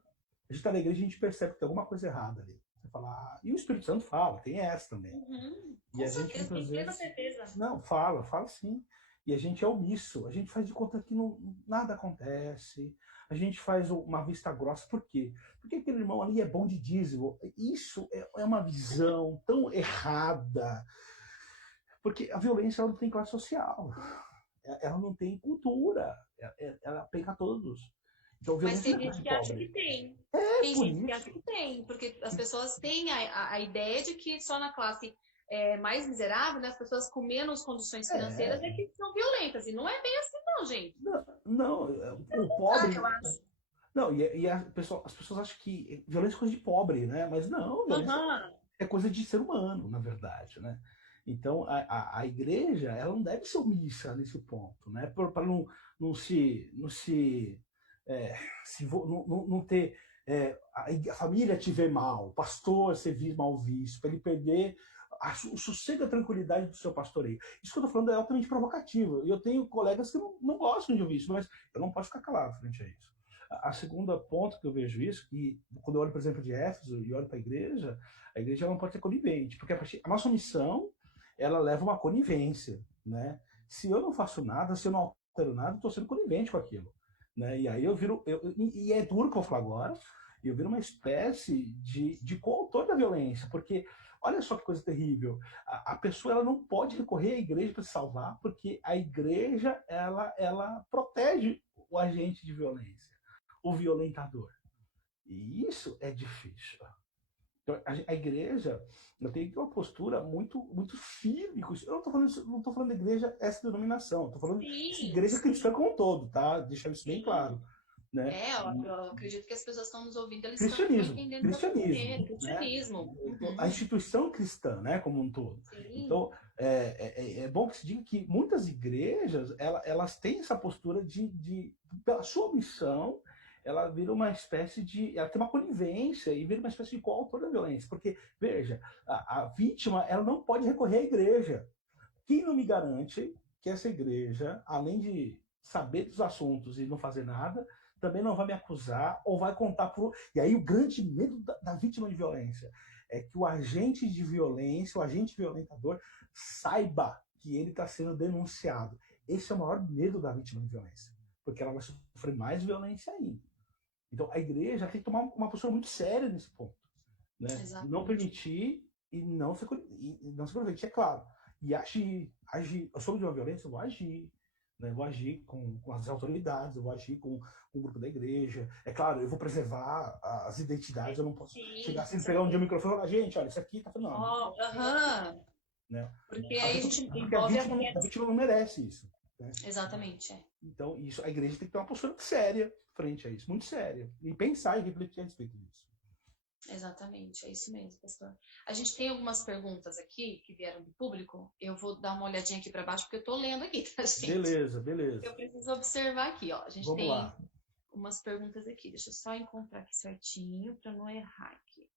A gente está na igreja e a gente percebe que tem alguma coisa errada ali. Você fala, e o Espírito Santo fala, tem essa também. Uhum. E Com a gente certeza, muitas tenho plena vezes. certeza. Não, fala sim. E a gente é omisso, a gente faz de conta que não, nada acontece, a gente faz uma vista grossa. Por quê? Porque aquele irmão ali é bom de dízimo. Isso é uma visão tão errada, porque a violência ela não tem classe social, ela não tem cultura, ela pega todos. Então, Mas violência tem não é coisa gente de que acha que pobre. tem. É Tem por gente que acha isso. que tem, porque as pessoas têm a ideia de que só na classe mais miserável, né, as pessoas com menos condições financeiras É. é que são violentas. E não é bem assim, não, gente. Não, não, o Sabe, pobre. eu acho. Não, as pessoas acham que violência é coisa de pobre, né? Mas não, violência Aham. é coisa de ser humano, na verdade, né? Então, a igreja, ela não deve ser omissa nesse ponto, né? Para não não ter a família te ver mal, o pastor ser mal visto, para ele perder o sossego e a tranquilidade do seu pastoreio. Isso que eu estou falando é altamente provocativo. E eu tenho colegas que não gostam de ouvir isso, mas eu não posso ficar calado frente a isso. A segunda ponto que eu vejo isso, que quando eu olho, por exemplo, de Éfeso e olho para a igreja não pode ser conivente, porque a nossa missão, ela leva uma conivência, né? Se eu não faço nada, se eu não altero nada, eu estou sendo conivente com aquilo, né? E aí e é duro que eu vou falar agora, eu viro uma espécie de coautor da violência, porque olha só que coisa terrível, a pessoa ela não pode recorrer à igreja para se salvar, porque a igreja ela protege o agente de violência, o violentador. E isso é difícil. Então, a igreja tem que ter uma postura muito firme com isso. Eu não estou falando da igreja essa denominação, estou falando de Sim, igreja sim, cristã como um todo, tá? Deixar isso bem sim. claro. Né? Eu acredito que as pessoas que estão nos ouvindo, eles estão Cristianismo, entendendo dessa maneira. cristianismo, né? Cristianismo. A Uhum. instituição cristã, né, como um todo. Sim. Então, é bom que se diga que muitas igrejas, elas têm essa postura pela sua missão, ela vira uma espécie ela tem uma conivência e vira uma espécie de coautor da violência. Porque, veja, a vítima, ela não pode recorrer à igreja. Quem não me garante que essa igreja, além de saber dos assuntos e não fazer nada, também não vai me acusar ou vai contar por. E aí o grande medo da vítima de violência é que o agente de violência, o agente violentador, saiba que ele está sendo denunciado. Esse é o maior medo da vítima de violência, porque ela vai sofrer mais violência ainda. Então a igreja tem que tomar uma postura muito séria nesse ponto, né? Não Exatamente. permitir e não se conivente, é claro. E agir. Eu soube de uma violência, eu vou agir. né? Eu vou agir com as autoridades, eu vou agir com o grupo da igreja. É claro, eu vou preservar as identidades, eu não posso chegar assim, pegar um dia o microfone e falar, gente, olha, isso aqui tá falando. Aham. Né? Porque aí a gente Porque envolve a vítima não merece isso. Né? Exatamente. Então, a igreja tem que ter uma postura séria frente a isso, muito séria. E pensar e refletir a respeito disso. Exatamente, é isso mesmo, pastor. A gente tem algumas perguntas aqui que vieram do público. Eu vou dar uma olhadinha aqui para baixo, porque eu tô lendo aqui, tá, gente? Beleza. Eu preciso observar aqui, ó. A gente Vamos tem lá. umas perguntas aqui. Deixa eu só encontrar aqui certinho para não errar aqui.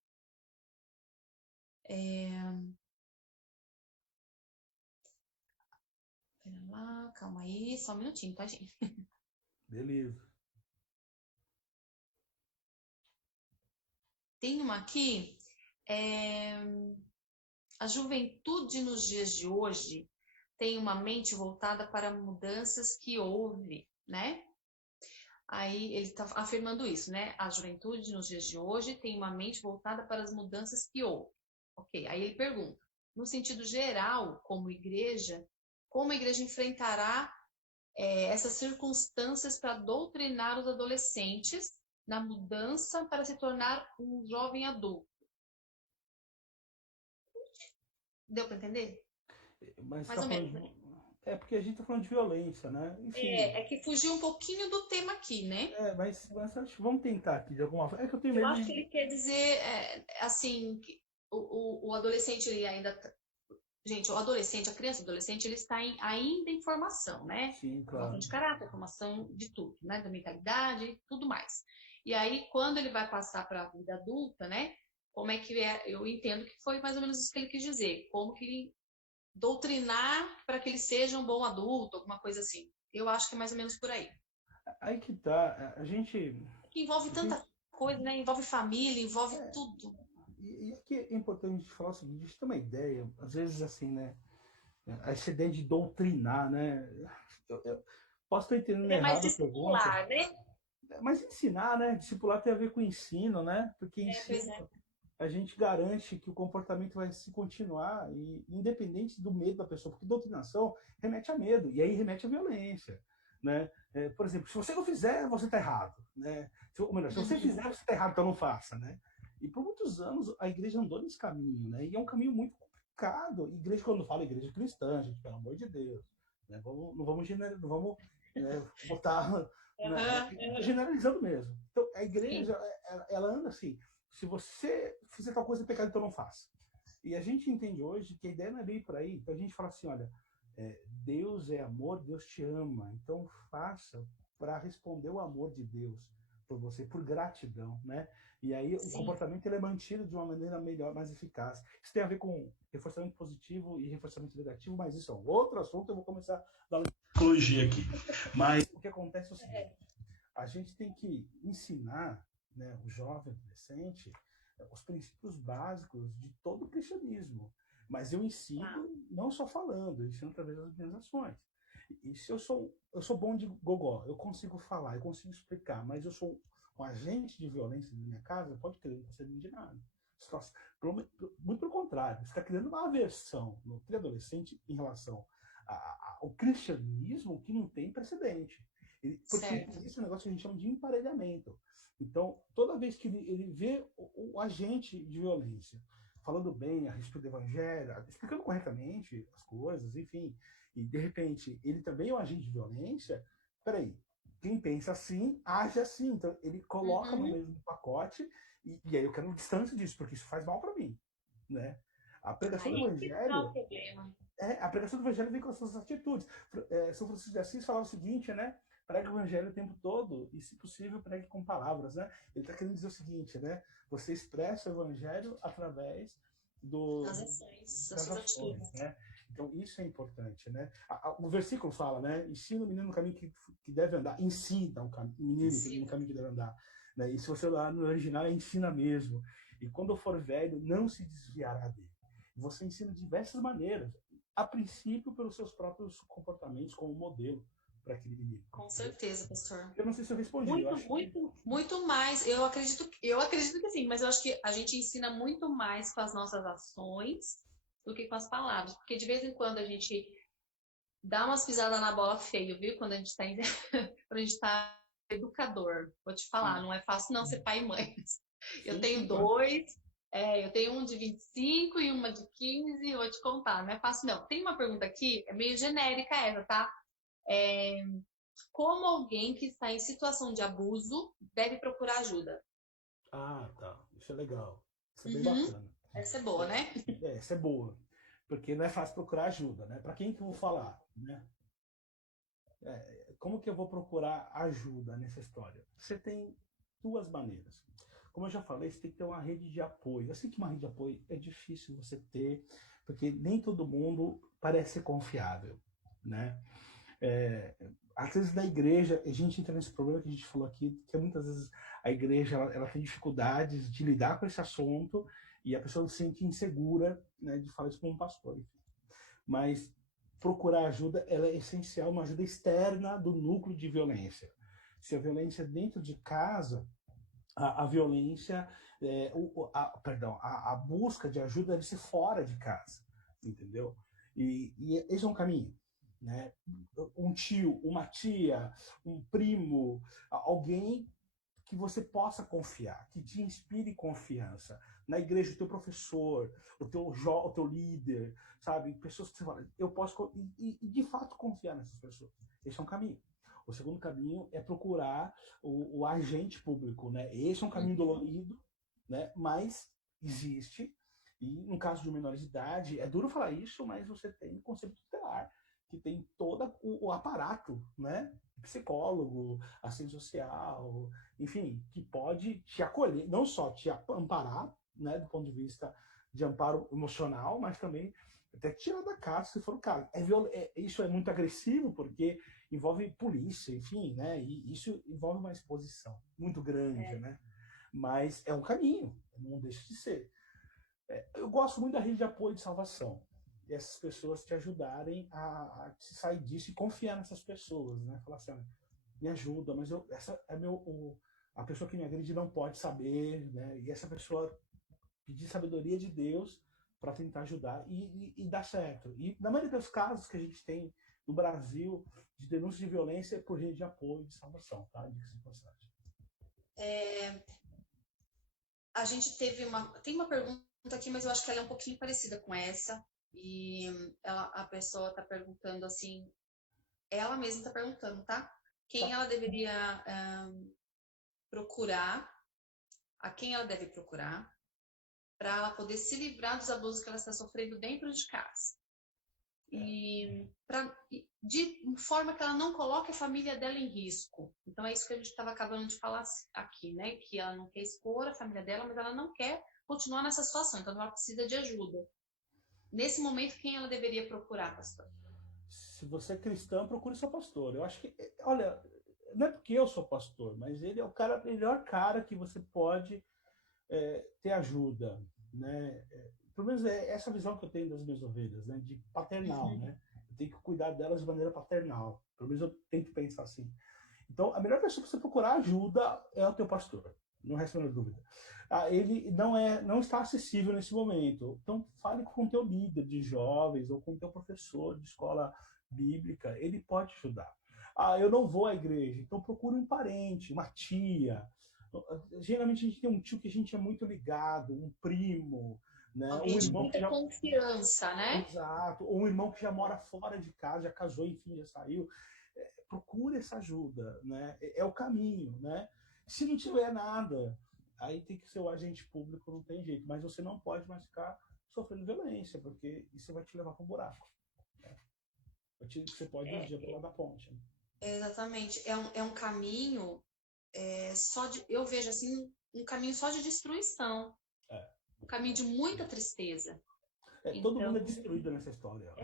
Pera lá, calma aí, só um minutinho, tá, gente? Beleza. Tem uma aqui. A juventude nos dias de hoje tem uma mente voltada para mudanças que houve, né? Aí ele está afirmando isso, né? A juventude nos dias de hoje tem uma mente voltada para as mudanças que houve. Ok, aí ele pergunta, no sentido geral, como a igreja enfrentará essas circunstâncias para doutrinar os adolescentes na mudança para se tornar um jovem adulto? Deu para entender? Mas Mais ou menos. É porque a gente está falando de violência, né? Enfim, É que fugiu um pouquinho do tema aqui, né? mas vamos tentar aqui de alguma forma. É que eu tenho medo. Eu acho que ele quer dizer, assim, que o adolescente, ele ainda... Gente, o adolescente, a criança e o adolescente, ele está ainda em formação, né? Sim, claro. Formação de caráter, formação de tudo, né? Da mentalidade e tudo mais. E aí, quando ele vai passar para a vida adulta, né? Como é que é? Eu entendo que foi mais ou menos isso que ele quis dizer. Como que ele doutrinar para que ele seja um bom adulto, alguma coisa assim. Eu acho que é mais ou menos por aí. Aí que tá, a gente... Que envolve tanta coisa, né? Envolve família, envolve tudo. E aqui é importante falar o seguinte, a gente tem uma ideia, às vezes assim, né? Essa ideia de doutrinar, né? Eu posso estar entendendo errado mais discipular, né? Mas ensinar, né? Discipular tem a ver com ensino, né? Porque ensino, a gente garante que o comportamento vai se continuar, e independente do medo da pessoa, porque doutrinação remete a medo, e aí remete à violência. Né? Por exemplo, se você não fizer, você está errado. Né? Ou melhor, se você fizer, você está errado, então não faça. Né? E por muitos anos a igreja andou nesse caminho, né? E é um caminho muito complicado. Igreja, quando fala igreja cristã, gente, pelo amor de Deus, né? Não vamos botar... Né? Generalizando mesmo. Então, a igreja, ela anda assim, se você fizer tal coisa é pecado, então não faça. E a gente entende hoje que a ideia não é bem por aí. Então a gente fala assim, olha, Deus é amor, Deus te ama, então faça para responder o amor de Deus por você, por gratidão, né? E aí o comportamento ele é mantido de uma maneira melhor, mais eficaz. Isso tem a ver com reforçamento positivo e reforçamento negativo, mas isso é um outro assunto, eu vou começar a dar psicologia aqui. Mas o que acontece é o seguinte, a gente tem que ensinar, né, o jovem, adolescente, os princípios básicos de todo o cristianismo. Mas eu ensino não só falando, eu ensino através das minhas ações. E se eu sou bom de gogó, eu consigo falar, eu consigo explicar, mas eu sou um agente de violência na minha casa, pode crer, não precisa de nada. Muito pelo contrário, você está criando uma aversão no pré-adolescente em relação ao cristianismo que não tem precedente. Porque existe um negócio que a gente chama de emparelhamento. Então, toda vez que ele vê o agente de violência falando bem a respeito do evangelho, explicando corretamente as coisas, enfim, e de repente ele também é um agente de violência, peraí, quem pensa assim, age assim. Então, ele coloca no mesmo pacote, e aí eu quero distância disso, porque isso faz mal para mim. Né? A pregação do evangelho... a pregação do evangelho vem com as suas atitudes. São Francisco de Assis falava o seguinte, né? Pregue o evangelho o tempo todo e, se possível, pregue com palavras, né? Ele está querendo dizer o seguinte, né? Você expressa o evangelho através das ações, né? Então, isso é importante, né? O versículo fala, né? Ensina o menino no caminho que deve andar. Ensina o menino no caminho que deve andar. Né? E se você olhar no original, ensina mesmo. E quando for velho, não se desviará dele. Você ensina de diversas maneiras. A princípio, pelos seus próprios comportamentos como modelo para aquele menino. Com certeza, pastor. Eu não sei se eu respondi. Muito mais. Eu acredito que sim, mas eu acho que a gente ensina muito mais com as nossas ações do que com as palavras. Porque de vez em quando a gente dá umas pisadas na bola feio, viu? Quando a gente tá, quando a gente tá educador. Vou te falar, não é fácil não ser pai e mãe. Eu Sim, tenho sim, claro. dois, eu tenho um de 25 e uma de 15, e vou te contar, não é fácil não. Tem uma pergunta aqui, é meio genérica essa, tá? Como alguém que está em situação de abuso deve procurar ajuda? Ah, tá. Isso é legal. Isso é bem Uhum. bacana. Essa é boa, né? Essa é boa. Porque não é fácil procurar ajuda, né? Para quem que eu vou falar, né? Como que eu vou procurar ajuda nessa história? Você tem duas maneiras. Como eu já falei, você tem que ter uma rede de apoio. Eu sei que uma rede de apoio é difícil você ter, porque nem todo mundo parece ser confiável, né? Às vezes na igreja, a gente entra nesse problema que a gente falou aqui, que muitas vezes a igreja ela tem dificuldades de lidar com esse assunto e a pessoa se sente insegura, né, de falar isso com um pastor. Mas procurar ajuda ela é essencial, uma ajuda externa do núcleo de violência. Se a violência é dentro de casa, a violência, a busca de ajuda deve ser fora de casa, entendeu? E esse é um caminho, né? Um tio, uma tia, um primo, alguém que você possa confiar, que te inspire confiança. Na igreja, o teu professor, o teu líder, sabe? Pessoas que você fala, eu posso, e de fato confiar nessas pessoas. Esse é um caminho. O segundo caminho é procurar o agente público, né? Esse é um caminho dolorido, né? Mas existe. E no caso de menores de idade, é duro falar isso, mas você tem o conceito tutelar, que tem todo o aparato, né? Psicólogo, assistente social, enfim, que pode te acolher, não só te amparar, né, do ponto de vista de amparo emocional, mas também até tirar da casa, se for o caso. Isso é muito agressivo, porque envolve polícia, enfim, né, e isso envolve uma exposição muito grande, né, mas é um caminho, não deixa de ser. Eu gosto muito da rede de apoio de salvação, e essas pessoas te ajudarem a sair disso e confiar nessas pessoas, né, falar assim, me ajuda, mas essa é a pessoa que me agride não pode saber, né? E essa pessoa pedir sabedoria de Deus para tentar ajudar e dar certo. E na maioria dos casos que a gente tem no Brasil de denúncia de violência é por rede de apoio de salvação, tá? Diga-se de passagem. A gente tem uma pergunta aqui, mas eu acho que ela é um pouquinho parecida com essa. E a pessoa está perguntando assim, ela mesma está perguntando, tá? Quem ela deveria procurar, a quem ela deve procurar, para ela poder se livrar dos abusos que ela está sofrendo dentro de casa. E de forma que ela não coloque a família dela em risco. Então é isso que a gente estava acabando de falar aqui, né? Que ela não quer expor a família dela, mas ela não quer continuar nessa situação, então ela precisa de ajuda. Nesse momento, quem ela deveria procurar, pastor? Se você é cristão, procure seu pastor. Eu acho que, olha, não é porque eu sou pastor, mas ele é o melhor cara que você pode ter ajuda, né? Pelo menos é essa visão que eu tenho das minhas ovelhas, né? De paternal, né? Eu tenho que cuidar delas de maneira paternal. Pelo menos eu tento pensar assim. Então, a melhor pessoa para você procurar ajuda é o teu pastor. Não resta a menor dúvida. Ele não está acessível nesse momento. Então, fale com o teu líder de jovens ou com o teu professor de escola bíblica. Ele pode ajudar. Eu não vou à igreja. Então, procure um parente, uma tia. Geralmente, a gente tem um tio que a gente é muito ligado, um primo, né? Alguém de muita confiança, né? Exato. Ou um irmão que já mora fora de casa, já casou, enfim, já saiu. Procure essa ajuda, né? É o caminho, né? Se não tiver nada, aí tem que ser o agente público, não tem jeito. Mas você não pode mais ficar sofrendo violência, porque isso vai te levar para um buraco. Né? Você pode ir um dia pular da ponte. Né? Exatamente. É um caminho eu vejo assim, um caminho só de destruição. Um caminho de muita tristeza. Todo mundo é destruído nessa história.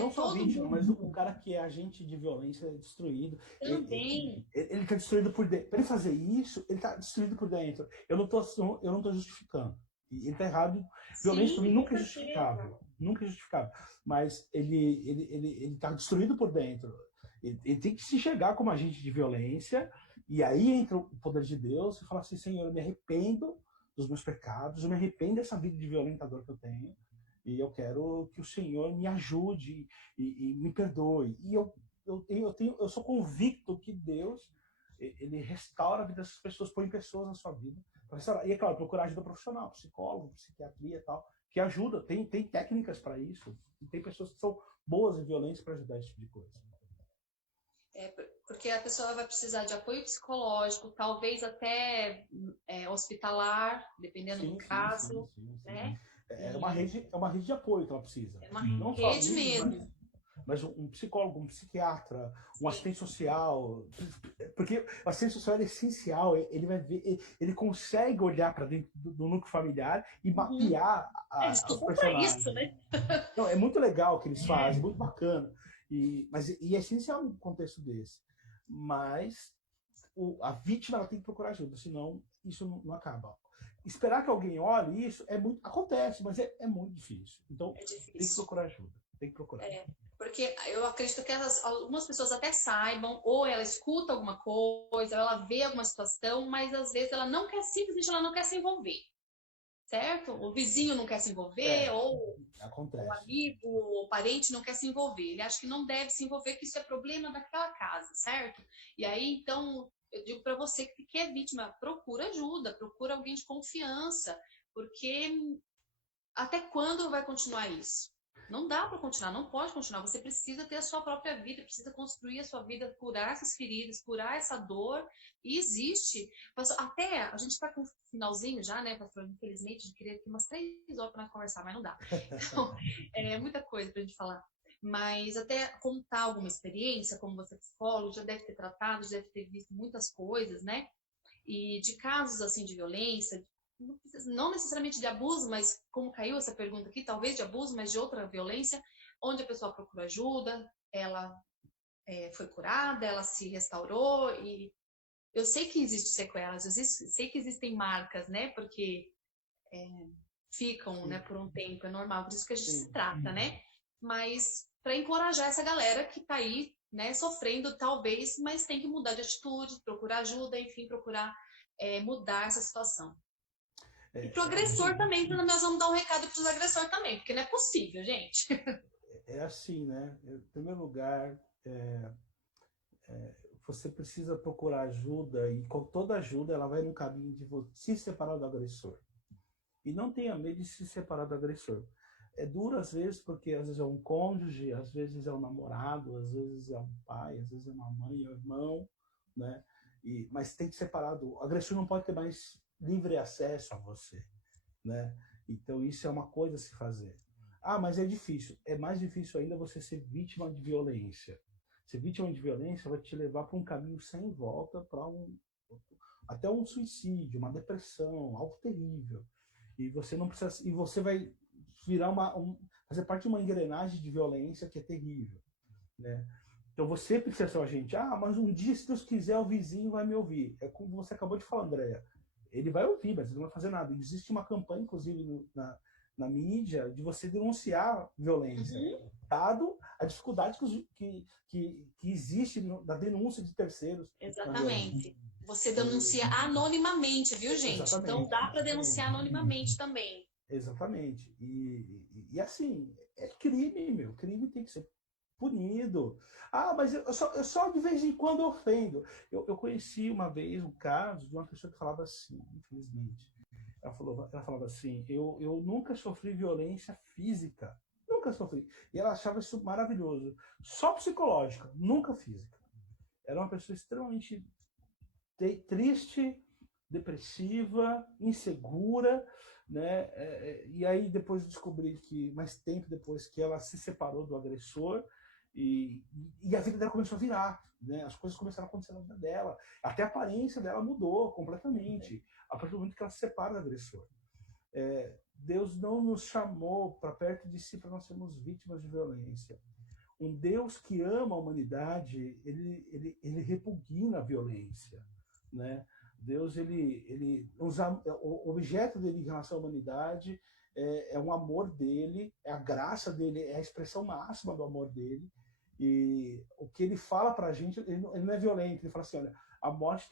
Não só todo vítima, mundo. mas o cara que é agente de violência é destruído. Também. Ele tá destruído por dentro. Para ele fazer isso, ele tá destruído por dentro. Eu não tô justificando. Ele tá errado. Violência para mim nunca é justificável. Nunca é justificável. Mas ele tá destruído por dentro. Ele tem que se chegar como agente de violência. E aí entra o poder de Deus e fala assim, Senhor, eu me arrependo dos meus pecados, eu me arrependo dessa vida de violentador que eu tenho. e eu quero que o Senhor me ajude e me perdoe. E eu sou convicto que Deus, ele restaura a vida dessas pessoas, põe pessoas na sua vida para restaurar. E é claro, procurar ajuda profissional, psicólogo, psiquiatria e tal, que ajuda, tem técnicas para isso, e tem pessoas que são boas e violentas para ajudar esse tipo de coisa. Porque a pessoa vai precisar de apoio psicológico, talvez até hospitalar, dependendo do caso, né? É uma rede de apoio que ela precisa. É uma Não rede só mesmo. mas um psicólogo, um psiquiatra, um assistente social, porque o assistente social é essencial, ele vai ver, ele consegue olhar para dentro do núcleo familiar e mapear os personagens. Isso, né? Então, é muito legal o que eles fazem, muito bacana, e é essencial num contexto desse. Mas a vítima ela tem que procurar ajuda, senão isso não acaba. Esperar que alguém olhe isso acontece, mas é muito difícil. Então tem que procurar ajuda. Tem que procurar. Porque eu acredito que algumas pessoas até saibam, ou ela escuta alguma coisa, ou ela vê alguma situação, mas às vezes ela não quer, simplesmente ela não quer se envolver. Certo? O vizinho não quer se envolver, ou o amigo, ou o parente não quer se envolver. Ele acha que não deve se envolver, que isso é problema daquela casa, certo? E aí, então, eu digo para você que é vítima, procura ajuda, procura alguém de confiança, porque até quando vai continuar isso? Não dá para continuar, não pode continuar. Você precisa ter a sua própria vida, precisa construir a sua vida, curar essas feridas, curar essa dor. E existe. Até a gente está com um finalzinho já, né, pastor? Infelizmente, eu queria aqui umas 3 horas para conversar, mas não dá. Então, é muita coisa para a gente falar. Mas até contar alguma experiência, como você é psicólogo, já deve ter tratado, já deve ter visto muitas coisas, né? E de casos assim de violência, não necessariamente de abuso, mas como caiu essa pergunta aqui, talvez de abuso, mas de outra violência, onde a pessoa procura ajuda, ela foi curada, ela se restaurou, e eu sei que existem sequelas, eu sei que existem marcas, né, porque ficam, né, por um tempo, é normal, por isso que a gente se trata, né, mas para encorajar essa galera que tá aí, né, sofrendo talvez, mas tem que mudar de atitude, procurar ajuda, enfim, procurar mudar essa situação. E pro agressor também, nós vamos dar um recado para os agressores também, porque não é possível, gente. É assim, né? Em primeiro lugar, você precisa procurar ajuda, e com toda ajuda ela vai no caminho de você se separar do agressor. E não tenha medo de se separar do agressor. É duro às vezes, porque às vezes é um cônjuge, às vezes é um namorado, às vezes é um pai, às vezes é uma mãe, é um irmão, né? Mas tem que separar o agressor não pode ter mais livre acesso a você, né? Então isso é uma coisa a se fazer. Mas é difícil. É mais difícil ainda você ser vítima de violência. Ser vítima de violência vai te levar para um caminho sem volta, para até um suicídio, uma depressão, algo terrível. E você não precisa, e você vai virar fazer parte de uma engrenagem de violência que é terrível, né? Então você precisa ser o agente. Mas um dia, se Deus quiser, o vizinho vai me ouvir. É como você acabou de falar, Andréia. Ele vai ouvir, mas ele não vai fazer nada. Existe uma campanha, inclusive, na mídia, de você denunciar violência, dado a dificuldade que existe na denúncia de terceiros. Exatamente. Você denuncia anonimamente, viu, gente? Exatamente. Então dá para denunciar anonimamente também. Exatamente. E assim, é crime, meu. Crime tem que ser punido. Mas eu só de vez em quando ofendo. Eu conheci uma vez um caso de uma pessoa que falava assim, infelizmente. Ela falava assim, eu nunca sofri violência física. Nunca sofri. E ela achava isso maravilhoso. Só psicológica, nunca física. Era uma pessoa extremamente triste, depressiva, insegura, né? E aí depois descobri que, mais tempo depois, que ela se separou do agressor, e a vida dela começou a virar, né? As coisas começaram a acontecer na vida dela, até a aparência dela mudou completamente, a partir do momento que ela se separa do agressor. Deus não nos chamou para perto de si para nós sermos vítimas de violência. Um Deus que ama a humanidade, ele repugna a violência, né? Deus, o objeto dele em relação à humanidade é um amor dele, é a graça dele, é a expressão máxima do amor dele. E o que ele fala pra gente, ele não é violento, ele fala assim, olha, a morte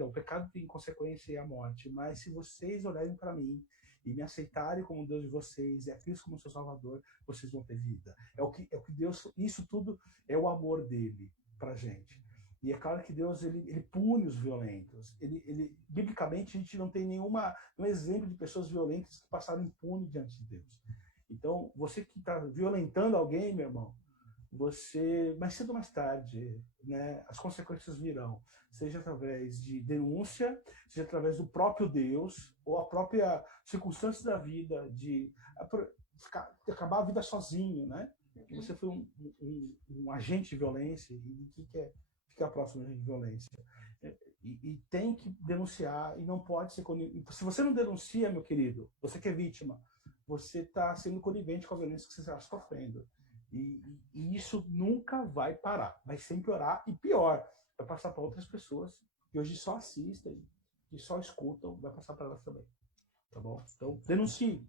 o pecado tem consequência e a morte, mas se vocês olharem para mim e me aceitarem como Deus de vocês, e a Cristo como seu Salvador, vocês vão ter vida. É o que Deus, isso tudo é o amor dele pra gente. E é claro que Deus, ele pune os violentos. Biblicamente, a gente não tem nenhum exemplo de pessoas violentas que passaram impune diante de Deus. Então, você que está violentando alguém, meu irmão, você, mais cedo ou mais tarde, né, as consequências virão. Seja através de denúncia, seja através do próprio Deus, ou a própria circunstância da vida, de acabar a vida sozinho, né? Você foi um agente de violência, e o que quer ficar próximo de violência? E tem que denunciar, e não pode ser... Se você não denuncia, meu querido, você que é vítima, você está sendo conivente com a violência que você está sofrendo. E isso nunca vai parar, vai sempre piorar, e pior, vai passar para outras pessoas que hoje só assistem, que só escutam, vai passar para elas também. Tá bom? Então, denuncie.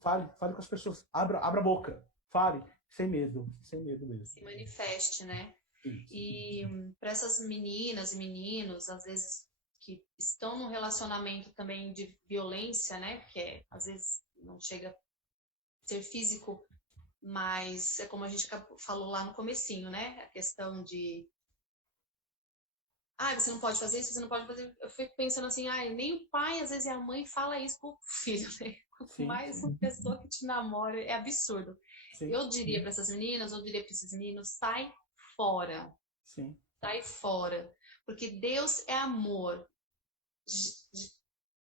Fale com as pessoas, abra a boca, fale, sem medo mesmo. Se manifeste, né? Isso. E para essas meninas e meninos, às vezes, que estão num relacionamento também de violência, né? Porque às vezes não chega a ser físico, mas é como a gente falou lá no comecinho, né? A questão de... você não pode fazer isso, você não pode fazer... Eu fico pensando assim, nem o pai, às vezes, e a mãe fala isso pro filho, né? Quanto mais uma pessoa que te namora, é absurdo. Sim. Eu diria para essas meninas, eu diria para esses meninos, sai fora. Sim. Sai fora. Porque Deus é amor.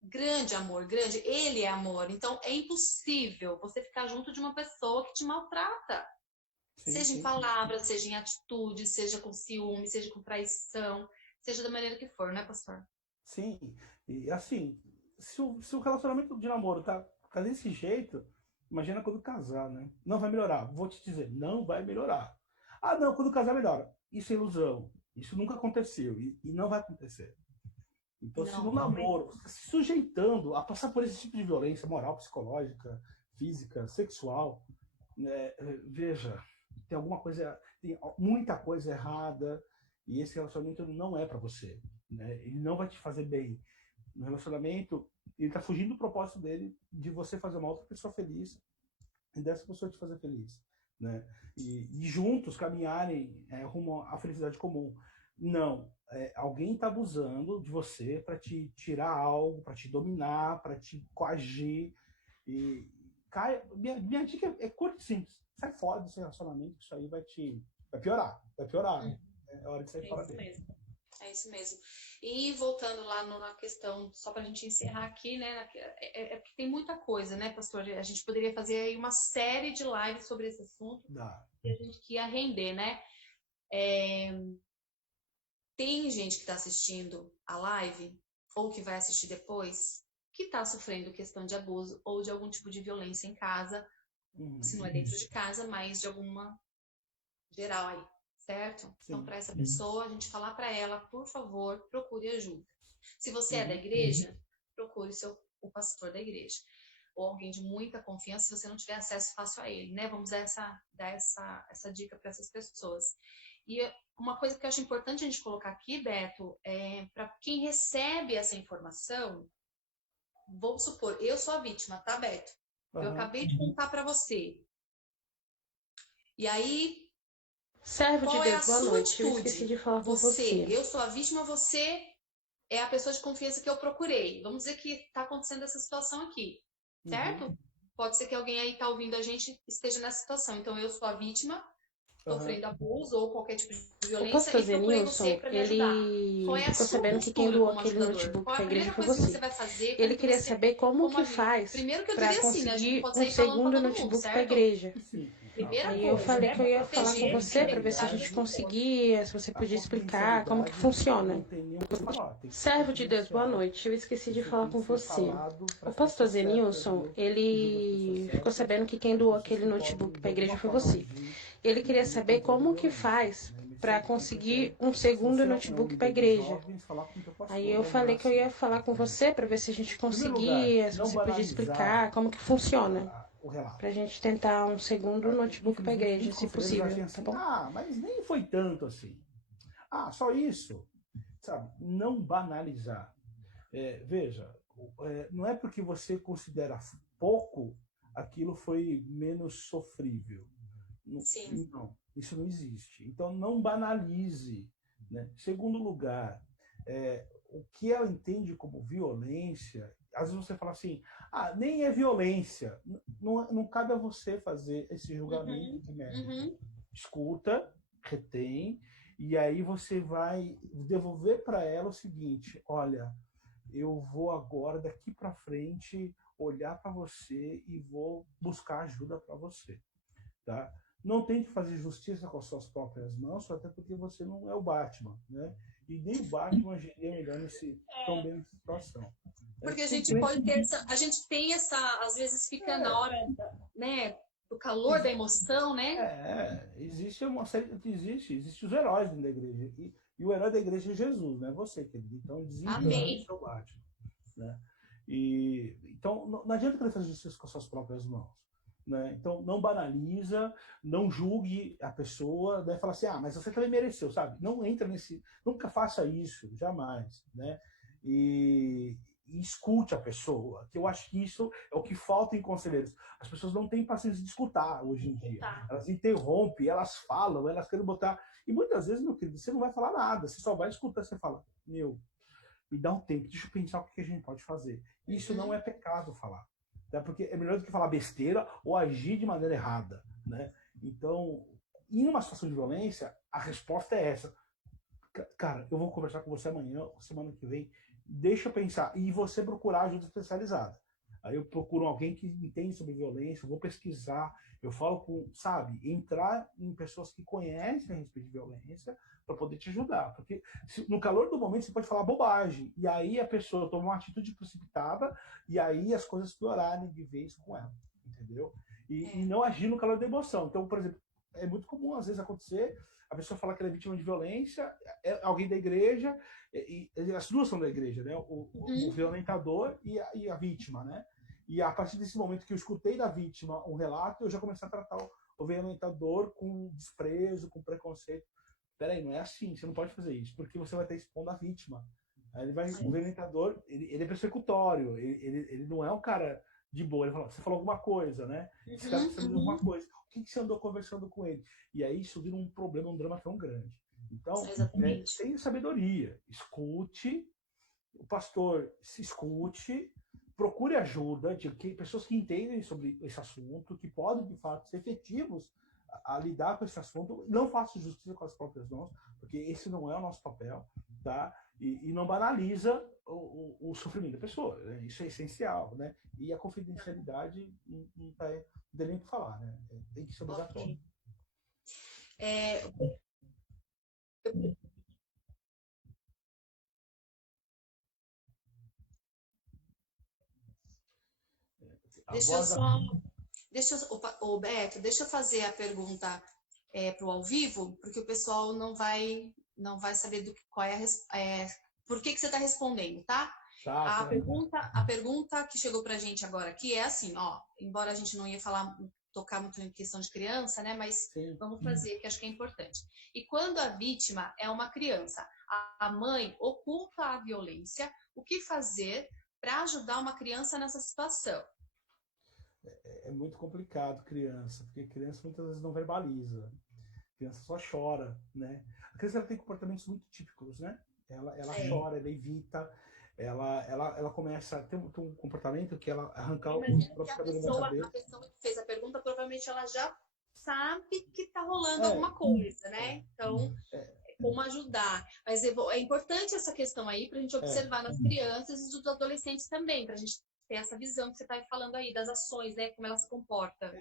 Grande amor, grande. Ele é amor. Então, é impossível você ficar junto de uma pessoa que te maltrata. Sim, seja em palavras, seja em atitude, seja com ciúme, seja com traição, seja da maneira que for, né, pastor? Sim. E assim, se o relacionamento de namoro tá desse jeito, imagina quando casar, né? Não vai melhorar. Vou te dizer, não vai melhorar. Não, quando casar melhora. Isso é ilusão. Isso nunca aconteceu e não vai acontecer. Então, se no namoro, se sujeitando a passar por esse tipo de violência moral, psicológica, física, sexual, veja, tem muita coisa errada, e esse relacionamento não é para você, né? Ele não vai te fazer bem. No relacionamento, ele está fugindo do propósito dele de você fazer uma outra pessoa feliz e dessa pessoa te fazer feliz, né? E juntos caminharem rumo à felicidade comum. Não, alguém está abusando de você para te tirar algo, para te dominar, para te coagir. E minha dica é curta e simples. Sai fora desse relacionamento, isso aí vai piorar. É hora de sair fora dele. É isso mesmo. E voltando lá na questão, só para a gente encerrar aqui, né? Porque tem muita coisa, né, pastor? A gente poderia fazer aí uma série de lives sobre esse assunto. Dá. E a gente que ia render, né? Tem gente que está assistindo a live, ou que vai assistir depois, que está sofrendo questão de abuso ou de algum tipo de violência em casa, se não é dentro de casa, mas de alguma geral aí, certo? Sim. Então, para essa pessoa, a gente falar para ela, por favor, procure ajuda. Se você é da igreja, procure o pastor da igreja. Ou alguém de muita confiança, se você não tiver acesso fácil a ele, né? Vamos dar essa dica para essas pessoas. E uma coisa que eu acho importante a gente colocar aqui, Beto, para quem recebe essa informação, vamos supor, eu sou a vítima, tá, Beto? Eu acabei de contar para você. E aí, Servo qual de é a Deus, boa sua noite. atitude? Eu esqueci de falar com você. Eu sou a vítima, você é a pessoa de confiança que eu procurei. Vamos dizer que está acontecendo essa situação aqui, certo? Pode ser que alguém aí está ouvindo a gente esteja nessa situação. Então, eu sou a vítima, sofrendo abuso ou qualquer tipo de violência, o pastor e procurei você para me ajudar. Ele ficou sabendo que quem doou aquele notebook para a igreja foi você. Ele queria saber como que faz para conseguir um segundo notebook para a igreja. Aí eu falei que eu ia falar com você para ver se a gente conseguia, se você podia explicar como que funciona. Servo de Deus, boa noite. Eu esqueci de falar com você. O pastor Zenilson, ele ficou sabendo que quem doou aquele notebook para a igreja foi você. Ele queria saber como que faz para conseguir um segundo notebook para a igreja. Aí eu falei que eu ia falar com você para ver se a gente conseguia, se você podia explicar como que funciona. Pra gente tentar um segundo notebook para a igreja, se possível, tá bom? Mas nem foi tanto assim. Só isso. Sabe? Não banalizar. Veja, não é porque você considera pouco, aquilo foi menos sofrível. Sim. Não, isso não existe. Então, não banalize. Né? Segundo lugar, o que ela entende como violência, às vezes você fala assim, nem é violência. Não cabe a você fazer esse julgamento de mérito. Escuta, retém, e aí você vai devolver para ela o seguinte, olha, eu vou agora, daqui para frente, olhar para você e vou buscar ajuda para você. Tá? Não tente fazer justiça com as suas próprias mãos, até porque você não é o Batman, né? E nem o Batman agiria melhor tão bem nessa situação. Porque a gente pode ter a gente tem essa, às vezes fica na hora, né, do calor da emoção, né? Existe uma série, existe os heróis dentro da igreja. E o herói da igreja é Jesus, não é você, querido. Então, desencane o seu Batman. Né? Então, não adianta querer fazer justiça com as suas próprias mãos. Né? Então, não banaliza, não julgue a pessoa, né? Fala assim, mas você também mereceu, sabe? Não entra nunca faça isso, jamais, né? E escute a pessoa, que eu acho que isso é o que falta em conselheiros. As pessoas não têm paciência de escutar hoje em dia. Elas interrompem, elas falam, elas querem botar... E muitas vezes, meu querido, você não vai falar nada, você só vai escutar, você fala, me dá um tempo, deixa eu pensar o que a gente pode fazer. Isso não é pecado falar. Tá? Porque é melhor do que falar besteira ou agir de maneira errada. Né? Então, em uma situação de violência, a resposta é essa. Cara, eu vou conversar com você amanhã, semana que vem, deixa eu pensar. E você procurar ajuda especializada. Aí eu procuro alguém que entende sobre violência, eu vou pesquisar, eu falo com, sabe, entrar em pessoas que conhecem a respeito de violência para poder te ajudar. Porque no calor do momento você pode falar bobagem, e aí a pessoa toma uma atitude precipitada, e aí as coisas piorarem de vez com ela, entendeu? E não agir no calor da emoção. Então, por exemplo, é muito comum às vezes acontecer, a pessoa fala que ela é vítima de violência, é alguém da igreja, e as duas são da igreja, né? O violentador e a vítima, né? E a partir desse momento que eu escutei da vítima um relato, eu já comecei a tratar o violentador com desprezo, com preconceito. Peraí, não é assim, você não pode fazer isso, porque você vai estar expondo a vítima. Aí o violentador, ele é persecutório, ele não é um cara de boa, ele fala, você falou alguma coisa, né? Esse cara está fazendo alguma coisa. O que você andou conversando com ele? E aí isso vira um problema, um drama tão grande. Então, tenha sabedoria, escute, o pastor se escute, procure ajuda de pessoas que entendem sobre esse assunto, que podem, de fato, ser efetivos a lidar com esse assunto. Não faça justiça com as próprias mãos, porque esse não é o nosso papel, tá? E não banaliza o sofrimento da pessoa. Né? Isso é essencial, né? E a confidencialidade não tem nem o que falar, né? Tem que ser obrigatório. Beto, deixa eu fazer a pergunta para o ao vivo, porque o pessoal não vai saber qual por que você está respondendo, tá? A pergunta que chegou para a gente agora aqui é assim, embora a gente não ia tocar muito em questão de criança, né? Mas vamos fazer, que acho que é importante. E quando a vítima é uma criança, a mãe oculta a violência, o que fazer para ajudar uma criança nessa situação? É muito complicado criança, porque criança muitas vezes não verbaliza. A criança só chora, né? A criança ela tem comportamentos muito típicos, né? Ela chora, ela evita, ela começa a ter um comportamento que ela arrancar o próprio cabelo da cabeça. A pessoa que fez a pergunta, provavelmente ela já sabe que tá rolando alguma coisa, né? Então, como ajudar. Mas é importante essa questão aí pra gente observar nas crianças e dos adolescentes também, pra gente ter essa visão que você está falando aí, das ações, né? Como ela se comporta.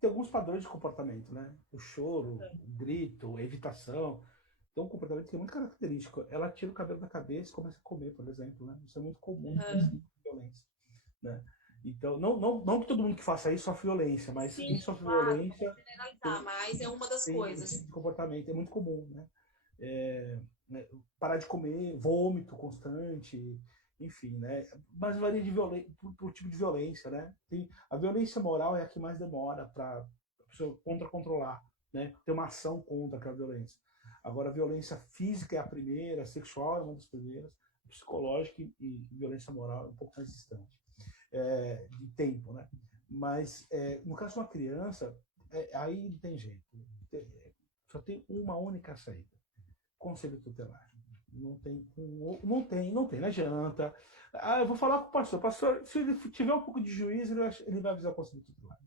Tem alguns padrões de comportamento, né? O choro, o grito, a evitação. Tem um comportamento que é muito característico. Ela tira o cabelo da cabeça e começa a comer, por exemplo, né? Isso é muito comum em violência, né? Então, não que todo mundo que faça isso sofre violência, mas quem sofre violência... generalizar, mas é uma das coisas. Esse comportamento é muito comum, né? Parar de comer, vômito constante... Enfim, né? Mas varia de por tipo de violência, né? A violência moral é a que mais demora para a pessoa controlar, né? Ter uma ação contra aquela violência. Agora, a violência física é a primeira, a sexual é uma das primeiras. A psicológica e violência moral é um pouco mais distante de tempo, né? Mas no caso de uma criança, aí não tem jeito. Só tem uma única saída: conselho tutelar. Não adianta. Eu vou falar com o pastor. Pastor, se ele tiver um pouco de juízo, ele vai avisar o conselho tutelar.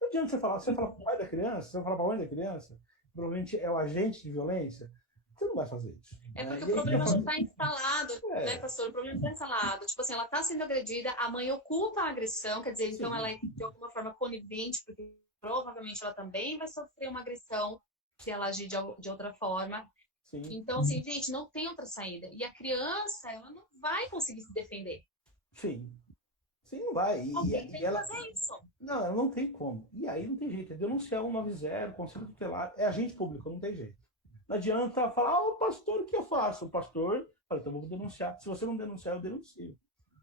Não adianta você falar para o pai da criança, você vai falar para a mãe da criança, provavelmente é o agente de violência. Você não vai fazer isso. Porque o problema já está instalado, né, pastor? O problema está instalado. Tipo assim, ela está sendo agredida, a mãe oculta a agressão, quer dizer, então sim, ela é de alguma forma conivente, porque provavelmente ela também vai sofrer uma agressão se ela agir de outra forma. Sim. Então, assim, gente, não tem outra saída. E a criança, ela não vai conseguir se defender. Sim. Sim, não vai. Alguém tem que fazer isso. Não, ela não tem como. E aí não tem jeito. É denunciar 190, conselho tutelar, é agente público, não tem jeito. Não adianta falar, pastor, o que eu faço? O pastor fala, então eu vou denunciar. Se você não denunciar, eu denuncio.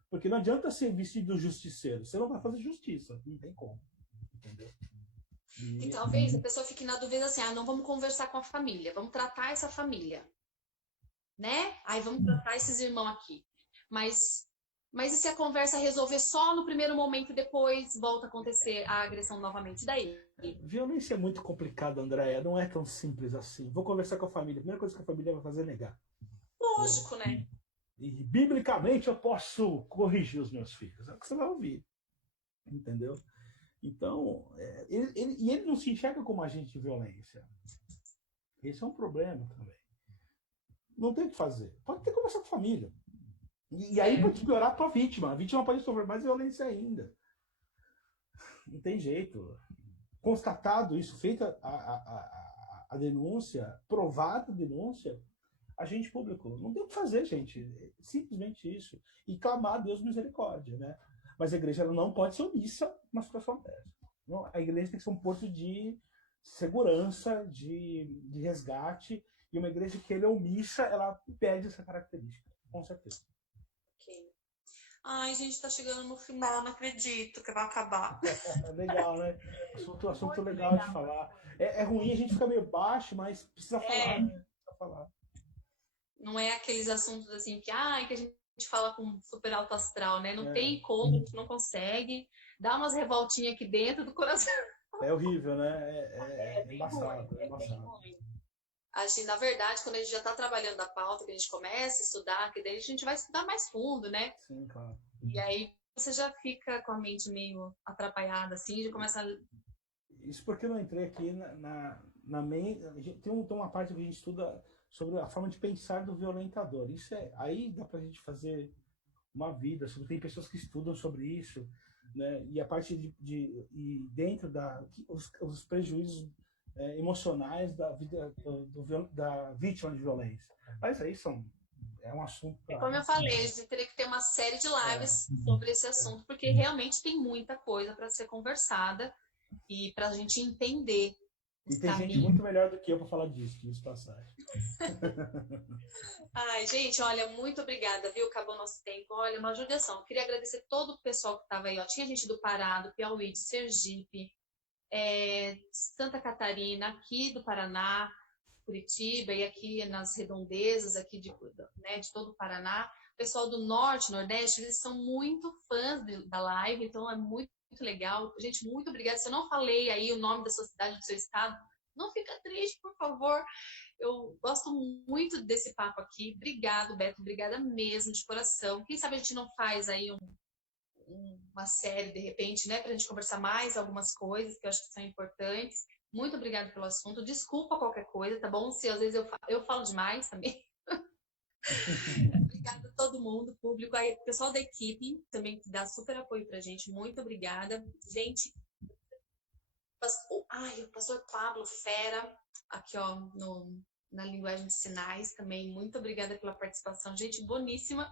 Porque não adianta ser vestido do justiceiro. Você não vai fazer justiça. Não tem como. Entendeu? E talvez a pessoa fique na dúvida assim, não vamos conversar com a família, vamos tratar essa família, né? Aí vamos tratar esses irmãos aqui. Mas e se a conversa resolver só no primeiro momento e depois volta a acontecer a agressão novamente? Daí? Violência é muito complicada, Andréia. Não é tão simples assim. Vou conversar com a família. A primeira coisa que a família vai fazer é negar. Lógico, né? E biblicamente eu posso corrigir os meus filhos. É o que você vai ouvir. Entendeu? Então, ele não se enxerga como agente de violência. Esse é um problema também. Não tem o que fazer. Pode ter que conversar com a família. E aí pode piorar a tua vítima. A vítima pode sofrer mais violência ainda. Não tem jeito. Constatado isso, feita a denúncia, provada a denúncia, agente público. Não tem o que fazer, gente. Simplesmente isso. E clamar a Deus misericórdia, né? Mas a igreja ela não pode ser omissa numa situação dessa. Não, a igreja tem que ser um porto de segurança, de resgate. E uma igreja que ela é omissa, ela perde essa característica. Com certeza. Ok. Ai, gente, tá chegando no final, não acredito que vai acabar. Legal, né? Assunto legal de falar. É ruim, a gente fica meio baixo, mas precisa falar, né? Precisa falar. Não é aqueles assuntos assim que a gente fala com super alto astral, né? Não tem como, a gente não consegue. Dá umas revoltinhas aqui dentro do coração. É horrível, né? É embaçado. É ruim. Assim, na verdade, quando a gente já está trabalhando a pauta, que a gente começa a estudar, que daí a gente vai estudar mais fundo, né? Sim, claro. E aí você já fica com a mente meio atrapalhada, assim, já começa a... Isso porque eu não entrei aqui na mente... Tem uma parte que a gente estuda sobre a forma de pensar do violentador. Isso aí dá pra gente fazer uma vida. Tem pessoas que estudam sobre isso, né? E a parte e dentro os prejuízos emocionais da vida da vítima de violência. Mas aí é um assunto... Como eu falei, a gente teria que ter uma série de lives sobre esse assunto, porque realmente tem muita coisa para ser conversada e para a gente entender. E tem gente muito melhor do que eu para falar disso passagem. Ai, gente, olha, muito obrigada, viu? Acabou nosso tempo. Olha, uma judiação. Queria agradecer todo o pessoal que estava aí. Tinha gente do Pará, do Piauí, de Sergipe, Santa Catarina, aqui do Paraná, Curitiba e aqui nas redondezas aqui de todo o Paraná. O pessoal do Norte, Nordeste, eles são muito fãs da live, então é muito legal. Gente, muito obrigada. Se eu não falei aí o nome da sua cidade, do seu estado, não fica triste, por favor. Eu gosto muito desse papo aqui. Obrigado, Beto. Obrigada mesmo, de coração. Quem sabe a gente não faz aí uma série, de repente, né, pra gente conversar mais algumas coisas que eu acho que são importantes. Muito obrigada pelo assunto. Desculpa qualquer coisa, tá bom? Se às vezes eu falo demais também. Obrigada a todo mundo, público, aí, pessoal da equipe também que dá super apoio pra gente. Muito obrigada. Gente, o pastor Pablo Fera, aqui ó, na linguagem de sinais também. Muito obrigada pela participação. Gente, boníssima.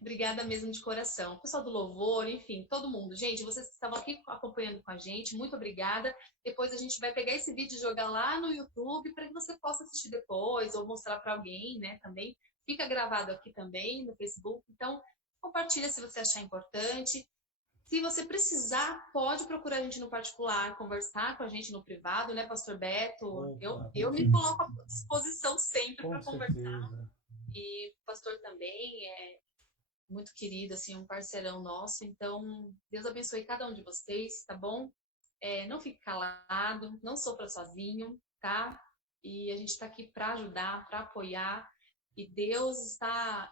Obrigada mesmo de coração. O pessoal do louvor, enfim, todo mundo. Gente, vocês que estavam aqui acompanhando com a gente, muito obrigada. Depois a gente vai pegar esse vídeo e jogar lá no YouTube para que você possa assistir depois ou mostrar para alguém, né, também. Fica gravado aqui também no Facebook. Então, compartilha se você achar importante. Se você precisar, pode procurar a gente no particular, conversar com a gente no privado, né, Pastor Beto? Eu me coloco à disposição sempre para conversar. E o pastor também é muito querido, assim, um parceirão nosso. Então, Deus abençoe cada um de vocês, tá bom? Não fique calado, não sofra sozinho, tá? E a gente está aqui para ajudar, para apoiar. E Deus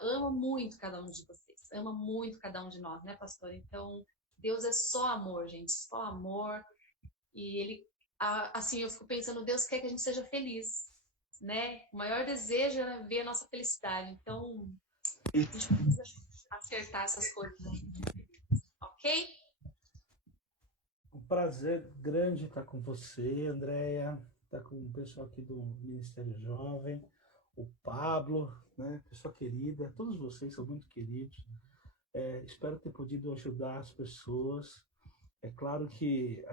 ama muito cada um de vocês, ama muito cada um de nós, né, pastor? Então, Deus é só amor, gente, só amor. E Ele, assim, eu fico pensando, Deus quer que a gente seja feliz, né? O maior desejo é ver a nossa felicidade. Então, a gente precisa acertar essas coisas, né? Ok? Um prazer grande estar com você, Andréia, estar com o pessoal aqui do Ministério Jovem, o Pablo, né? Pessoa querida, todos vocês são muito queridos. Espero ter podido ajudar as pessoas. É claro que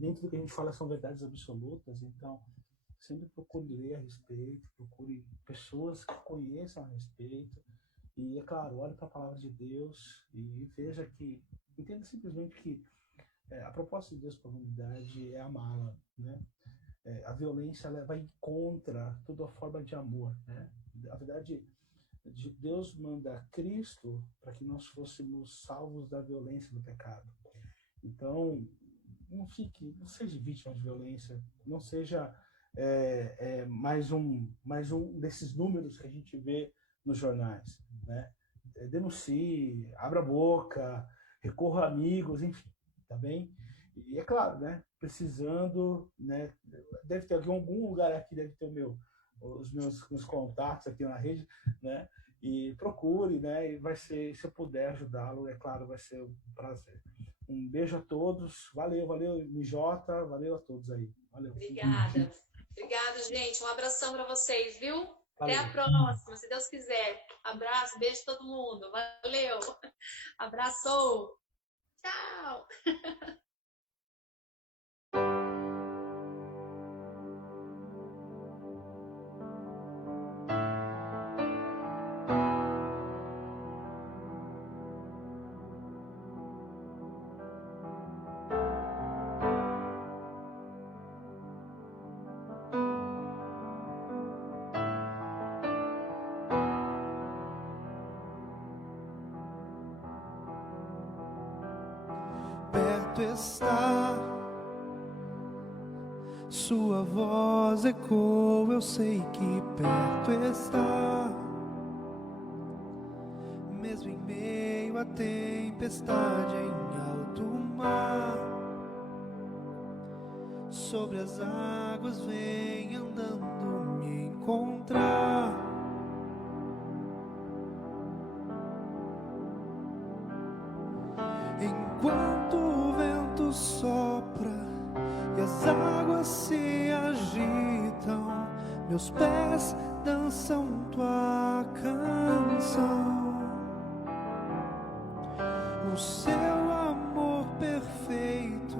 nem tudo que a gente fala são verdades absolutas, então sempre procure ler a respeito, procure pessoas que conheçam a respeito. E, é claro, olhe para a palavra de Deus e veja entenda simplesmente que a proposta de Deus para a humanidade é amá-la, né? A violência vai contra toda a forma de amor, né? A verdade, Deus manda Cristo para que nós fôssemos salvos da violência do pecado. Então, não seja vítima de violência, não seja mais um desses números que a gente vê nos jornais, né? Denuncie, abra a boca, recorra a amigos, enfim, tá bem? E é claro, né? Precisando, né? Deve ter algum lugar aqui, deve ter os meus contatos aqui na rede, né? E procure, né? E vai ser, se eu puder ajudá-lo, é claro, vai ser um prazer. Um beijo a todos, valeu, Mijota, valeu a todos aí, valeu. Obrigada, gente, um abração para vocês, viu? Valeu. Até a próxima, se Deus quiser. Abraço, beijo a todo mundo, valeu, abraço, tchau. Perto está, sua voz ecoa, eu sei que perto está, mesmo em meio à tempestade em alto mar, sobre as águas vem andando me encontrar. Enquanto o vento sopra e as águas se agitam, meus pés dançam tua canção. O seu amor perfeito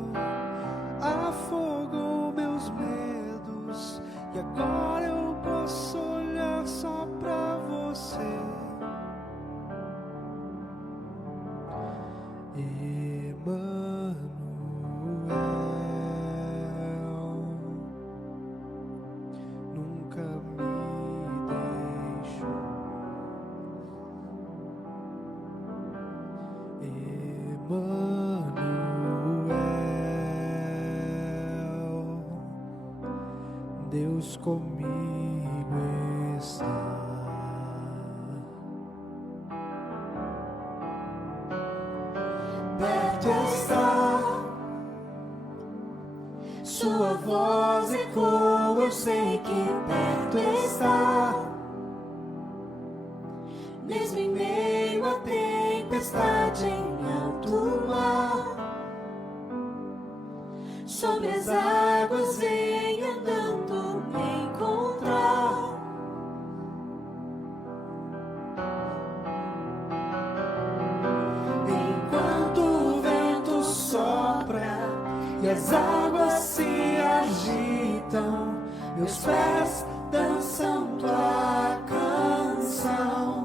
afogou meus medos e agora eu posso olhar só pra você. Emmanuel, nunca me deixou. Emmanuel, Deus comigo está. Perto está, sua voz ecoa, eu sei que perto está, mesmo em meio à tempestade em alto mar, sobre as águas vem andando me encontrar. E as águas se agitam, meus pés dançam tua canção.